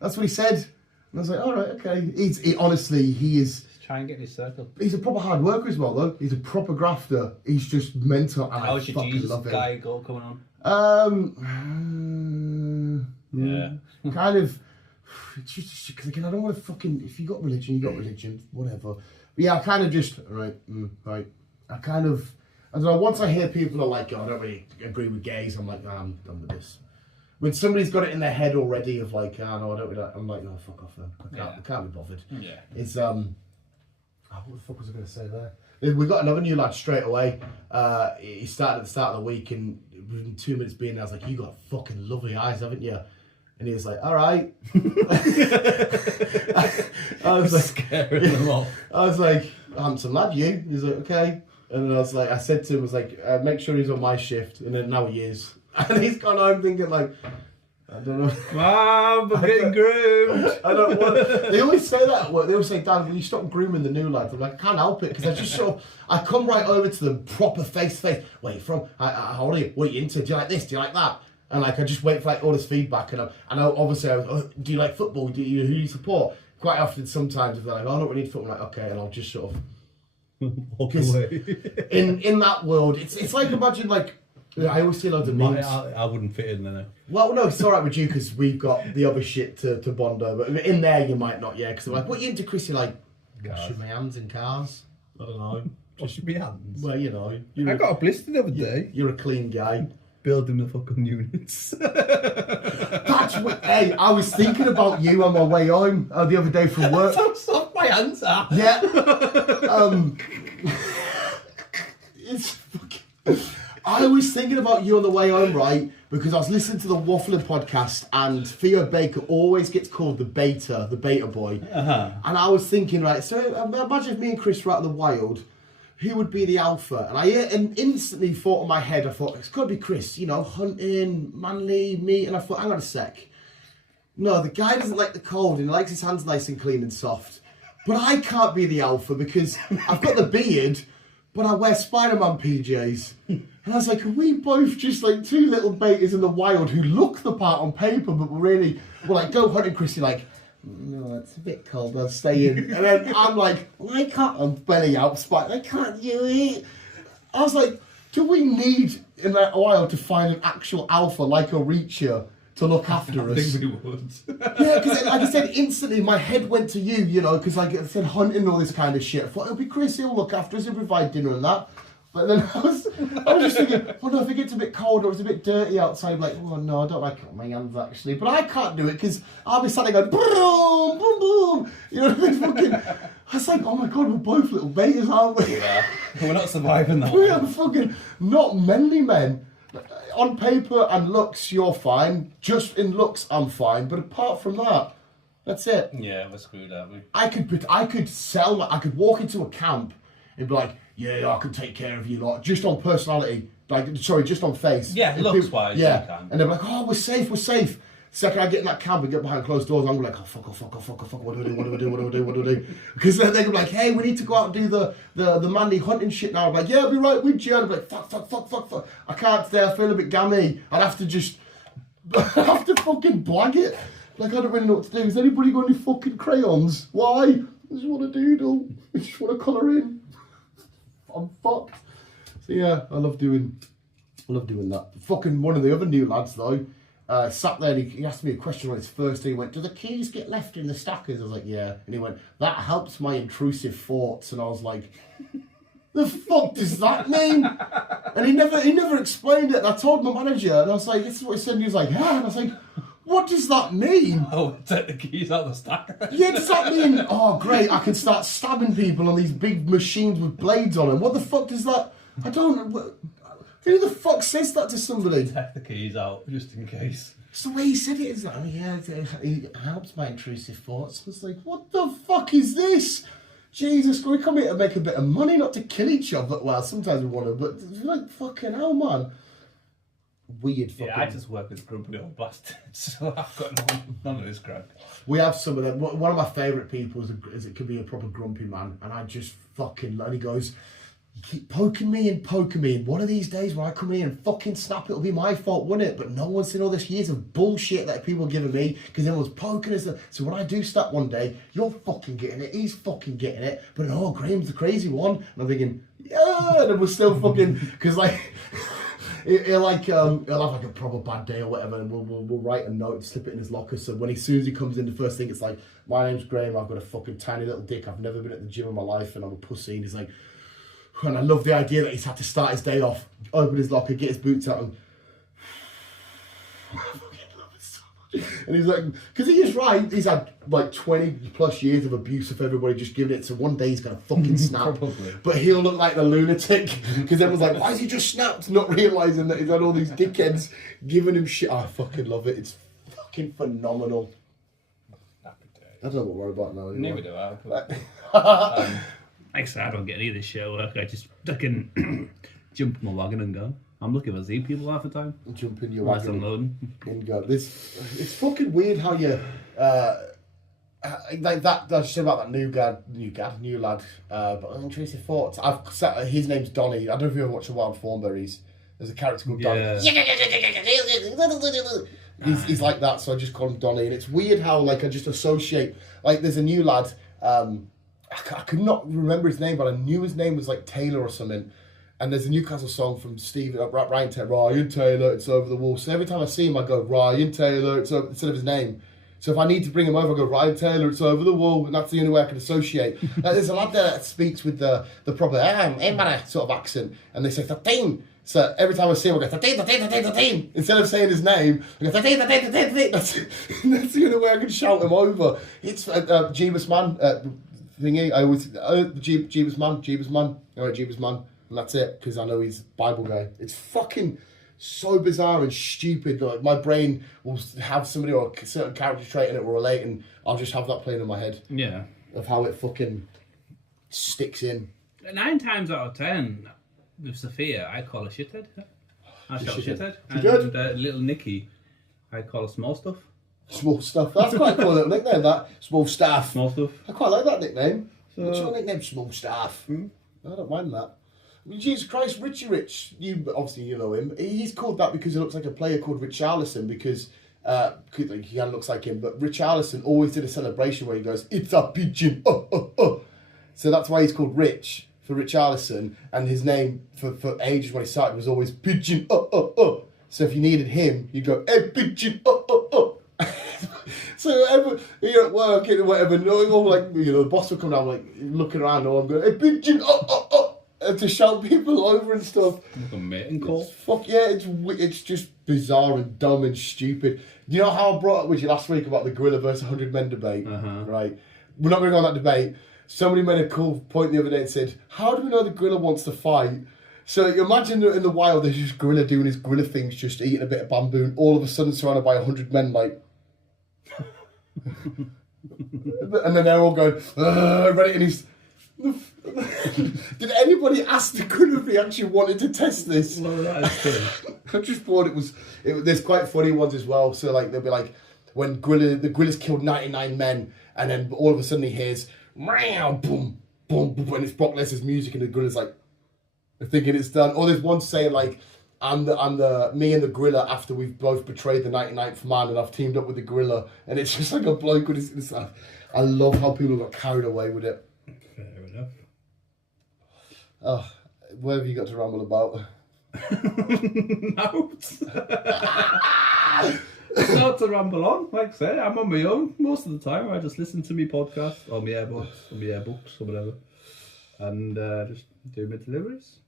That's what he said. And I was like, all right, okay. Honestly, he is... Just try and get his circle. He's a proper hard worker as well, though. He's a proper grafter. He's just mental. And how's your Jesus guy go coming on? Yeah. Kind of... Because again, I don't want to fucking... If you got religion, you got religion. Whatever. But yeah, I kind of just, right. I kind of, I don't know, once I hear people are like, oh, I don't really agree with gays, I'm like, nah, I'm done with this. When somebody's got it in their head already of like, oh, no, I don't really, I'm like, no, fuck off then. I can't be bothered. Yeah. It's, what the fuck was I going to say there? We got another new lad straight away. He started at the start of the week, and within 2 minutes being there, I was like, you got fucking lovely eyes, haven't you? And he was like, all right. I was like, scaring them off. I was like, handsome lad, you? He's like, okay. And then I said to him, I was like, make sure he's on my shift. And then now he is. And he's gone home thinking like, I don't know. Mom, I'm getting groomed. I don't want. They always say that at work. They always say, Dad, will you stop grooming the new lads? I'm like, I can't help it, because I just sort of, I come right over to them, proper face to face. Where you from? How old are you? What are you into? Do you like this? Do you like that? And like I just wait for like all this feedback, and I know obviously do you like football? Who do you support? Quite often, sometimes if they're like, oh, I don't really need football, I'm like okay, and I'll just sort of Walk away. in that world, it's like imagine like I always see loads of memes. I wouldn't fit in there. Well, no, it's all right with you because we've got the other shit to bond over. But in there, you might not, yeah. Because I'm like, what are you into, Chris? You're like, washing my hands in cars. I don't know. Washing my hands. Well, you know, I got a blister the other day. You're a clean guy. Building the fucking units. That's what. Hey, I was thinking about you on my way home the other day from work. How soft my hands are. Yeah. It's fucking. I was thinking about you on the way home, right? Because I was listening to the Waffling podcast, and Theo Baker always gets called the beta boy. Uh-huh. And I was thinking, right, so imagine if me and Chris were out in the wild, who would be the alpha? And I instantly thought in my head, I thought, it's got to be Chris, you know, hunting, manly, me. And I thought, hang on a sec. No, the guy doesn't like the cold and he likes his hands nice and clean and soft. But I can't be the alpha because I've got the beard, but I wear Spider-Man PJs. And I was like, are we both just like two little betas in the wild who look the part on paper, but we're like, go hunting, Chris. You're like, no, it's a bit cold, I'll stay in. And then I'm like, I can't, I'm belly out, I can't do it. I was like, do we need in that wild to find an actual alpha like a Reacher to look after us? I think we would. Yeah, because like I said, instantly my head went to you, you know, because like I said, hunting and all this kind of shit. I thought, it'll be Chris, he'll look after us, he'll provide dinner and that. But then I was just thinking, oh no, if it gets a bit cold or it's a bit dirty outside, like, oh no, I don't like it on my hands actually. But I can't do it because I'll be sat there going, boom, boom, boom. You know what I mean? Fucking, I was like, oh my god, we're both little betas, aren't we? Yeah. We're not surviving that. We are fucking not manly men. On paper and looks, you're fine. Just in looks, I'm fine. But apart from that, that's it. Yeah, we're screwed, aren't we? I could walk into a camp and be like, yeah, I can take care of you lot. Just on personality. Just on face. Yeah, looks-wise, yeah. you can. And they're like, oh, we're safe. Second I get in that camp and get behind closed doors, I'm like, oh, fuck, what do I do? Because then they're like, hey, we need to go out and do the manly hunting shit now. I'm like, yeah, I'll be right with you. And I'm like, fuck. I can't stay, I feel a bit gammy. I'd have to fucking blag it. Like, I don't really know what to do. Has anybody got any fucking crayons? Why? I just want to doodle. I just want to colour in. I'm fucked. So yeah, I love doing that. Fucking one of the other new lads though, sat there and he asked me a question on his first day. He went, do the keys get left in the stackers? I was like, yeah. And he went, that helps my intrusive thoughts. And I was like, the fuck does that mean? And he never explained it. And I told my manager and I was like, this is what he said. And he was like, yeah. And I was like, what does that mean? Oh, take the keys out of the stacker. Yeah, does that mean, oh great, I can start stabbing people on these big machines with blades on them? What the fuck does that, I don't know. Who the fuck says that to somebody? Take the keys out, just in case. It's the way he said it, is like, oh yeah, it helps my intrusive thoughts. I was like, what the fuck is this? Jesus, we come here to make a bit of money, not to kill each other. Well, sometimes we want to, but like, fucking hell, man. Weird fucking... Yeah, I just work with grumpy old bastards, so I've got none of this crap. We have some of them. One of my favourite people is it could be a proper grumpy man, and I just fucking... And he goes, you keep poking me. And one of these days when I come in here and fucking snap, it'll be my fault, won't it? But no one's seen all this years of bullshit that people are giving me because everyone's poking us. So when I do snap one day, you're fucking getting it, he's fucking getting it. But no, Graham's the crazy one. And I'm thinking, yeah, and we're still fucking... Because like... He'll have like a proper bad day or whatever, and we'll write a note and slip it in his locker. So when as soon as he comes in, the first thing it's like, my name's Graham, I've got a fucking tiny little dick, I've never been at the gym in my life, and I'm a pussy. And he's like, and I love the idea that he's had to start his day off, open his locker, get his boots out, and I fucking love it so much. And he's like, because he is right, he's had like 20 plus years of abuse of everybody just giving it, so one day he's gonna fucking snap. Probably. But he'll look like the lunatic because everyone's like, why has he just snapped? Not realising that he's had all these dickheads giving him shit. I fucking love it. It's fucking phenomenal. Happy day. I don't know what we're about now. Neither do I. But, Like I said, I don't get any of this shit work. I just fucking jump in my wagon and go. I'm looking for Z people half the time. Jump in your Whilst wagon unloading. and go. It's fucking weird how you like that. I just said about that new lad. But intrusive thoughts. His name's Donny. I don't know if you ever watched the Wild Thornberries. There's a character called Yeah. Donny. He's like that, so I just call him Donny. And it's weird how like I just associate. Like there's a new lad. I could not remember his name, but I knew his name was like Taylor or something. And there's a Newcastle song from Ryan Taylor, it's over the wall. So every time I see him, I go, Ryan Taylor, it's over, instead of his name. So if I need to bring him over, I go, Ryan Taylor, it's over the wall. And that's the only way I can associate. There's a lad there that speaks with the proper sort of accent. And they say, 13. So every time I see him, I go, 13. Instead of saying his name, I go, 13. That's the only way I can shout him over. It's Jeebus Man thingy. I always, Jeebus Man. All right, Jeebus Man. And that's it, because I know he's Bible guy. It's fucking so bizarre and stupid. Like my brain will have somebody or a certain character trait and it will relate, and I'll just have that playing in my head. Yeah. Of how it fucking sticks in. 9 times out of 10, with Sophia, I call her shithead. I shout shithead. Good. And little Nikki, I call her small stuff. Small stuff. That's quite a cool little nickname, that. Small staff. Small stuff. I quite like that nickname. So- What's your nickname? Small staff. I don't mind that. Jesus Christ, Richie Rich, obviously you know him. He's called that because he looks like a player called Richarlison, because he kind of looks like him. But Richarlison always did a celebration where he goes, "It's a pigeon, So that's why he's called Rich, for Richarlison, and his name for ages when he started was always Pigeon, So if you needed him, you go, "Hey, Pigeon, So you're at work and whatever, the boss will come down like looking around, or I'm going, "Hey, Pigeon, to shout people over and stuff." Like a mating call. Fuck yeah, it's just bizarre and dumb and stupid. You know how I brought up with you last week about the gorilla versus 100 men debate? Right? We're not going to go on that debate. Somebody made a cool point the other day and said, how do we know the gorilla wants to fight? So you imagine in the wild, there's just gorilla doing his gorilla things, just eating a bit of bamboo, and all of a sudden surrounded by 100 men, like... and then they're all going, ready, and he's... Did anybody ask the gorilla if he actually wanted to test this? Well, that is true. I just thought it was. There's quite funny ones as well. So like they'll be like when the gorilla's killed 99 men, and then all of a sudden he hears meow, boom, boom, boom, and it's Brock Lesnar's music, and the gorilla's like thinking it's done. Or there's one saying like me and the gorilla after we've both betrayed the 99th man, and I've teamed up with the gorilla, and it's just like a bloke with his. I love how people got carried away with it. Fair enough. Oh, where have you got to ramble about? Notes. Not to ramble on. Like I say, I'm on my own most of the time. I just listen to my podcast or my AirPods or my AirBooks or whatever, and just do my deliveries.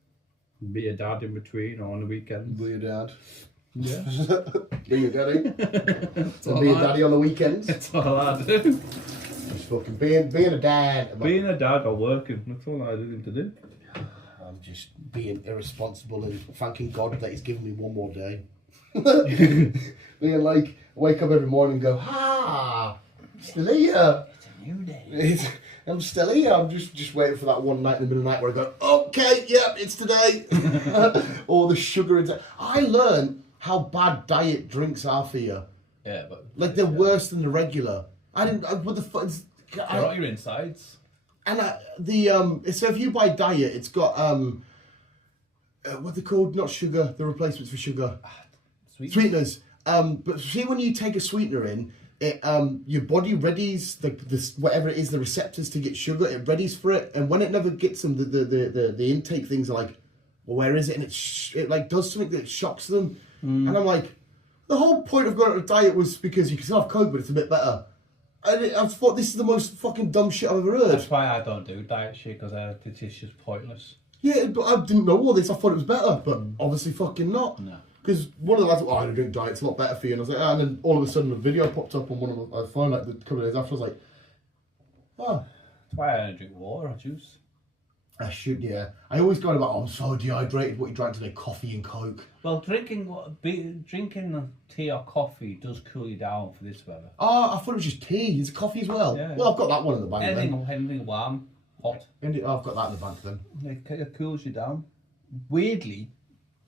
Be a dad in between or on the weekends. Be your dad. Yeah. Be your daddy. And be a daddy on the weekends. That's all I do. Just fucking being a dad. Being a dad or working. That's all I do to do. I'm just being irresponsible and thanking God that He's given me one more day. Being like, I wake up every morning and go, I'm still here. It's a new day. I'm still here. I'm just waiting for that one night in the middle of the night where I go, okay, yep, it's today. All the sugar inside. I learned how bad diet drinks are for you. Yeah, but Like they're worse than the regular. What the fuck? they're not your insides. And so if you buy diet, it's got what they're called, not sugar, the replacements for sugar, sweeteners. But see, when you take a sweetener in, it your body readies the whatever it is, the receptors to get sugar. It readies for it, and when it never gets them, the intake things are like, well, where is it? And it like does something that shocks them. And I'm like, the whole point of going on a diet was because you can still have Coke, but it's a bit better. I thought this is the most fucking dumb shit I've ever heard. That's why I don't do diet shit, because it's just pointless. Yeah, but I didn't know all this. I thought it was better, but obviously fucking not. No. Because one of the lads, I don't drink diet, it's a lot better for you. And I was like, and then all of a sudden a video popped up on one of my phone like a couple of days after. I was like, oh. That's why I don't drink water or juice. I should, yeah. I always go on about, I'm so dehydrated, what you drank today, coffee and Coke. Well, drinking tea or coffee does cool you down for this weather. Oh, I thought it was just tea. Is it coffee as well? Yeah. Well, I've got that one in the bank Anything warm, hot. then. I've got that in the bank then. It cools you down. Weirdly,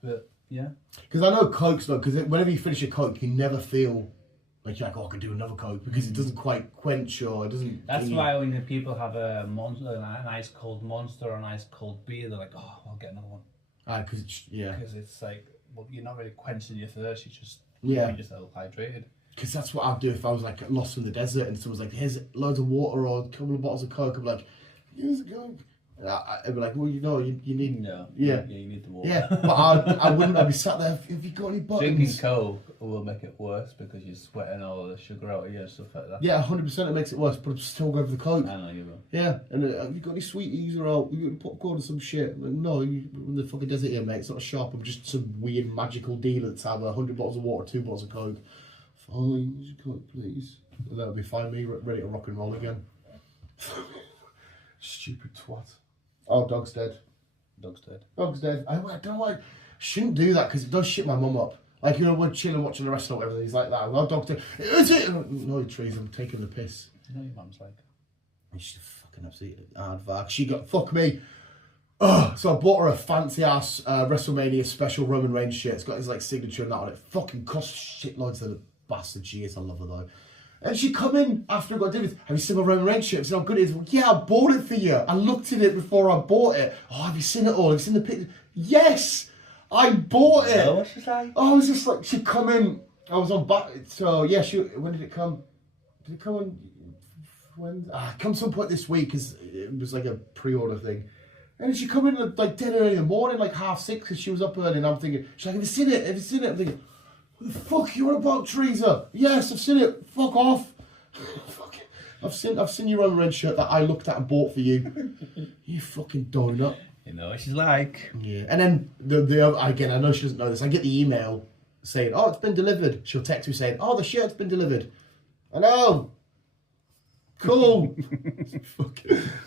but yeah. Because I know Coke's though, because whenever you finish a Coke, you never feel like you're like, oh, I could do another Coke, because it doesn't quite quench or it doesn't... That's why when people have a nice cold Monster or an ice cold beer, they're like, oh, I'll get another one. Because Because it's like, well, you're not really quenching your thirst. You just Yeah. keep yourself hydrated. Because that's what I'd do if I was like lost in the desert and someone's like, here's loads of water or a couple of bottles of Coke. I'd be like, here's a Coke. And I'd be like, well, you need. No. Yeah. You need the water. Yeah, but I wouldn't. I'd be sat there. Have you got any Drinking buttons? Coke will make it worse because you're sweating all the sugar out of you and stuff like that. Yeah, 100%. It makes it worse, but I'm still going for the Coke. I know you will. Yeah, and have you got any sweeties or you got any popcorn or some shit? Like, no, you're in the fucking desert here, mate. It's not a shop. I'm just some weird magical dealer that's had 100 bottles of water, 2 bottles of Coke. Fine, Coke, please. And that'll be fine. Me ready to rock and roll again. Stupid twat. Oh, dog's dead. Dog's dead. Dog's dead. I don't know why. Shouldn't do that because it does shit my mum up. Like, you know, we're chilling watching the wrestling or whatever. He's like that. Oh, dog's dead. Is it? No, trees. I'm taking the piss. You know your mum's like. She's a fucking absolute aardvark. She got, fuck me. Oh, so I bought her a fancy ass WrestleMania special Roman Reigns shirt. It's got his like signature and that on it. Fucking cost shitloads of the bastard she is. I love her though. And she come in after I got dinner. Have you seen my Roman Reigns shirt? I said, how good it is. Well, yeah, I bought it for you. I looked at it before I bought it. Oh, have you seen it all? Have you seen the picture? Yes, I bought it. Oh, what's she like? Oh, I was just like, she come in. I was on back. So yeah, when did it come? Did it come on? When? Come some point this week because it was like a pre-order thing. And she come in at like 10 early in the morning, like 6:30, because she was up early. And I'm thinking, she's like, have you seen it? Have you seen it? I'm thinking, what the fuck you on about, Teresa? Yes, I've seen it. Fuck off. Fuck it. I've seen your own red shirt that I looked at and bought for you. You fucking donut. You know what she's like. Yeah. And then the other, again, I know she doesn't know this. I get the email saying, oh, it's been delivered. She'll text me saying, oh, the shirt's been delivered. I know. Cool.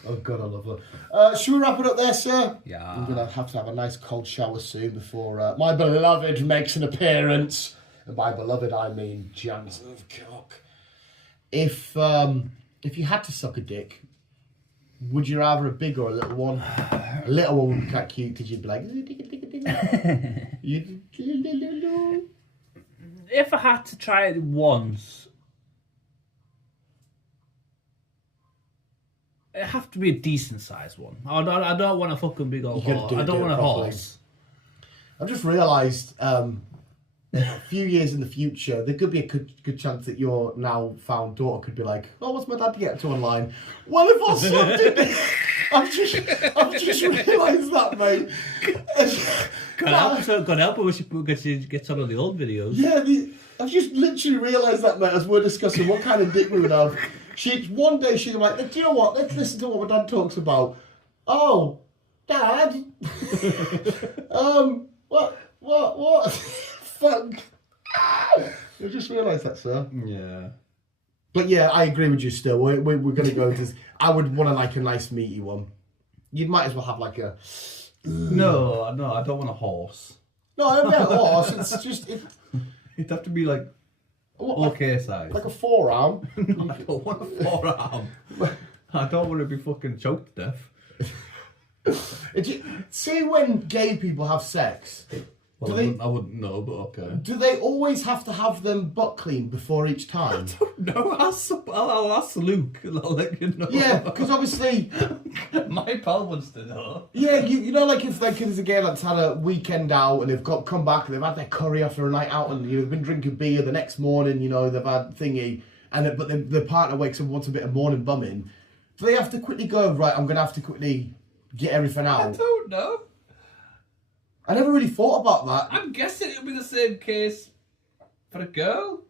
Oh God, I love her. Should we wrap it up there, sir? Yeah. I'm gonna have to have a nice cold shower soon before my beloved makes an appearance. And by beloved, I mean Jansen of cock. If you had to suck a dick, would you rather a big or a little one? A little one would be quite cute because you'd be like, If I had to try it once, it'd have to be a decent sized one. I don't want a fucking big old horse. I don't want a horse. I've just realised a few years in the future, there could be a good chance that your now found daughter could be like, oh, what's my dad get to online? Well, if I sucked it, I've just realised that, mate. God help her when she gets on all the old videos. Yeah, I've just literally realised that, mate, as we're discussing what kind of dick we would have. One day she's like, do you know what? Let's listen to what my dad talks about. Oh, Dad? What? Fuck. I just realised that, sir. Yeah. But yeah, I agree with you still. We're going to go into... I would want like a nice meaty one. You might as well have like a... No, I don't want a horse. No, I don't get a horse. It's just... It'd have to be like okay size. Like a forearm. No, I don't want a forearm. I don't want to be fucking choked to death. See when gay people have sex... Well, I wouldn't know, but okay. Do they always have to have them butt cleaned before each time? No, I'll ask Luke and I'll let you know. Yeah, because obviously... My pal wants to know. Yeah, you know, like if there's a girl that's had a weekend out and they've come back and they've had their curry after a night out and they've been drinking beer the next morning, they've had thingy, but the partner wakes up and wants a bit of morning bumming. Do they have to quickly go, right, I'm going to have to quickly get everything out? I don't know. I never really thought about that. I'm guessing it'll be the same case for a girl.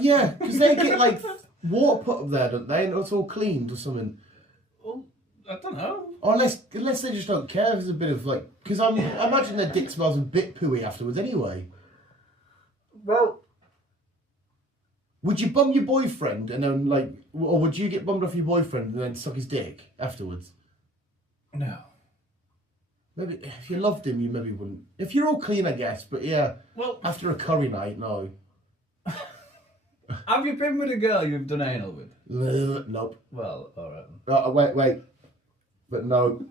Yeah, because they get like water put up there, don't they? And it's all cleaned or something. Well, I don't know. Or unless they just don't care. There's a bit of like... Because I imagine their dick smells a bit pooey afterwards anyway. Well... Would you bum your boyfriend and then like... Or would you get bummed off your boyfriend and then suck his dick afterwards? No. Maybe if you loved him, you maybe wouldn't. If you're all clean, I guess. But yeah, Well, after a curry night, no. have you been with a girl you've done anal with? Nope. Well, alright. Wait. But no.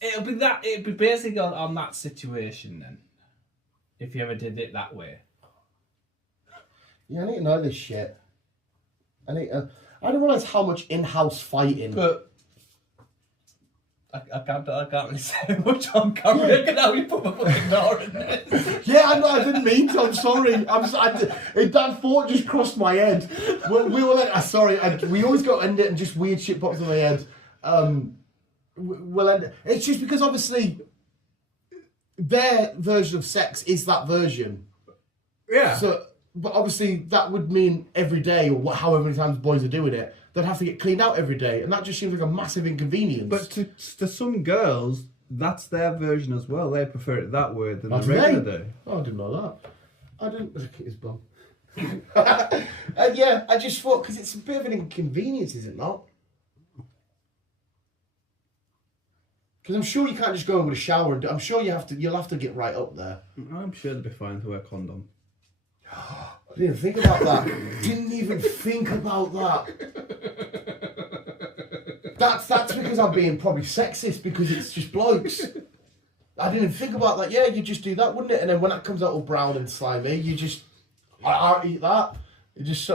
It'd be basically on that situation then. If you ever did it that way. Yeah, I need to know this shit. I didn't realise how much in-house fighting... But I can't really say much on camera. Look at how you put my fucking door in this. Yeah, I didn't mean to. I'm sorry. That thought just crossed my head. We were like, sorry. We always got to end it and just weird shit pops in my head. We'll end it. It's just because obviously their version of sex is that version. Yeah. So, but obviously that would mean every day or however many times boys are doing it, they'd have to get cleaned out every day, and that just seems like a massive inconvenience. But to some girls, that's their version as well. They prefer it that way than Oh, the do regular they? do. Oh, I didn't know that. I didn't look at his bum. Yeah, I just thought because it's a bit of an inconvenience, is it not? Because I'm sure you can't just go in with a shower and I'm sure you'll have to get right up there. I'm sure they'd be fine to wear a condom. I didn't think about that. Didn't even think about that. That's because I'm being probably sexist because it's just blokes. I didn't think about that. Yeah, you just do that, wouldn't it? And then when that comes out all brown and slimy, you just I eat that. You just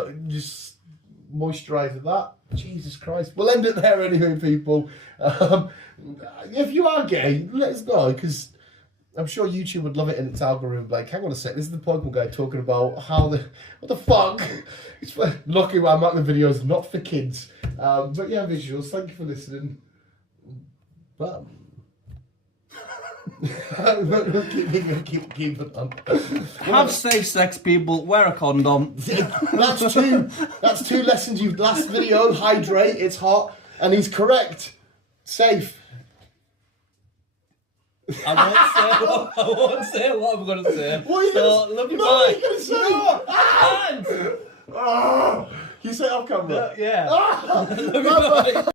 moisturise with that. Jesus Christ. We'll end it there anyway, people. If you are gay, let us know because I'm sure YouTube would love it in its algorithm. Like, hang on a sec, this is the Pokemon guy talking about what the fuck? It's lucky I'm making the videos not for kids. But yeah, visuals, thank you for listening. But keep it on. Have safe sex, people. Wear a condom. That's two lessons you've last video. Hydrate, it's hot, and he's correct. Safe. I won't say what I'm going to say. What are you love you, what bye. are you gonna say? No! Oh, can you say it off camera? Yeah. Ah! Bye-bye.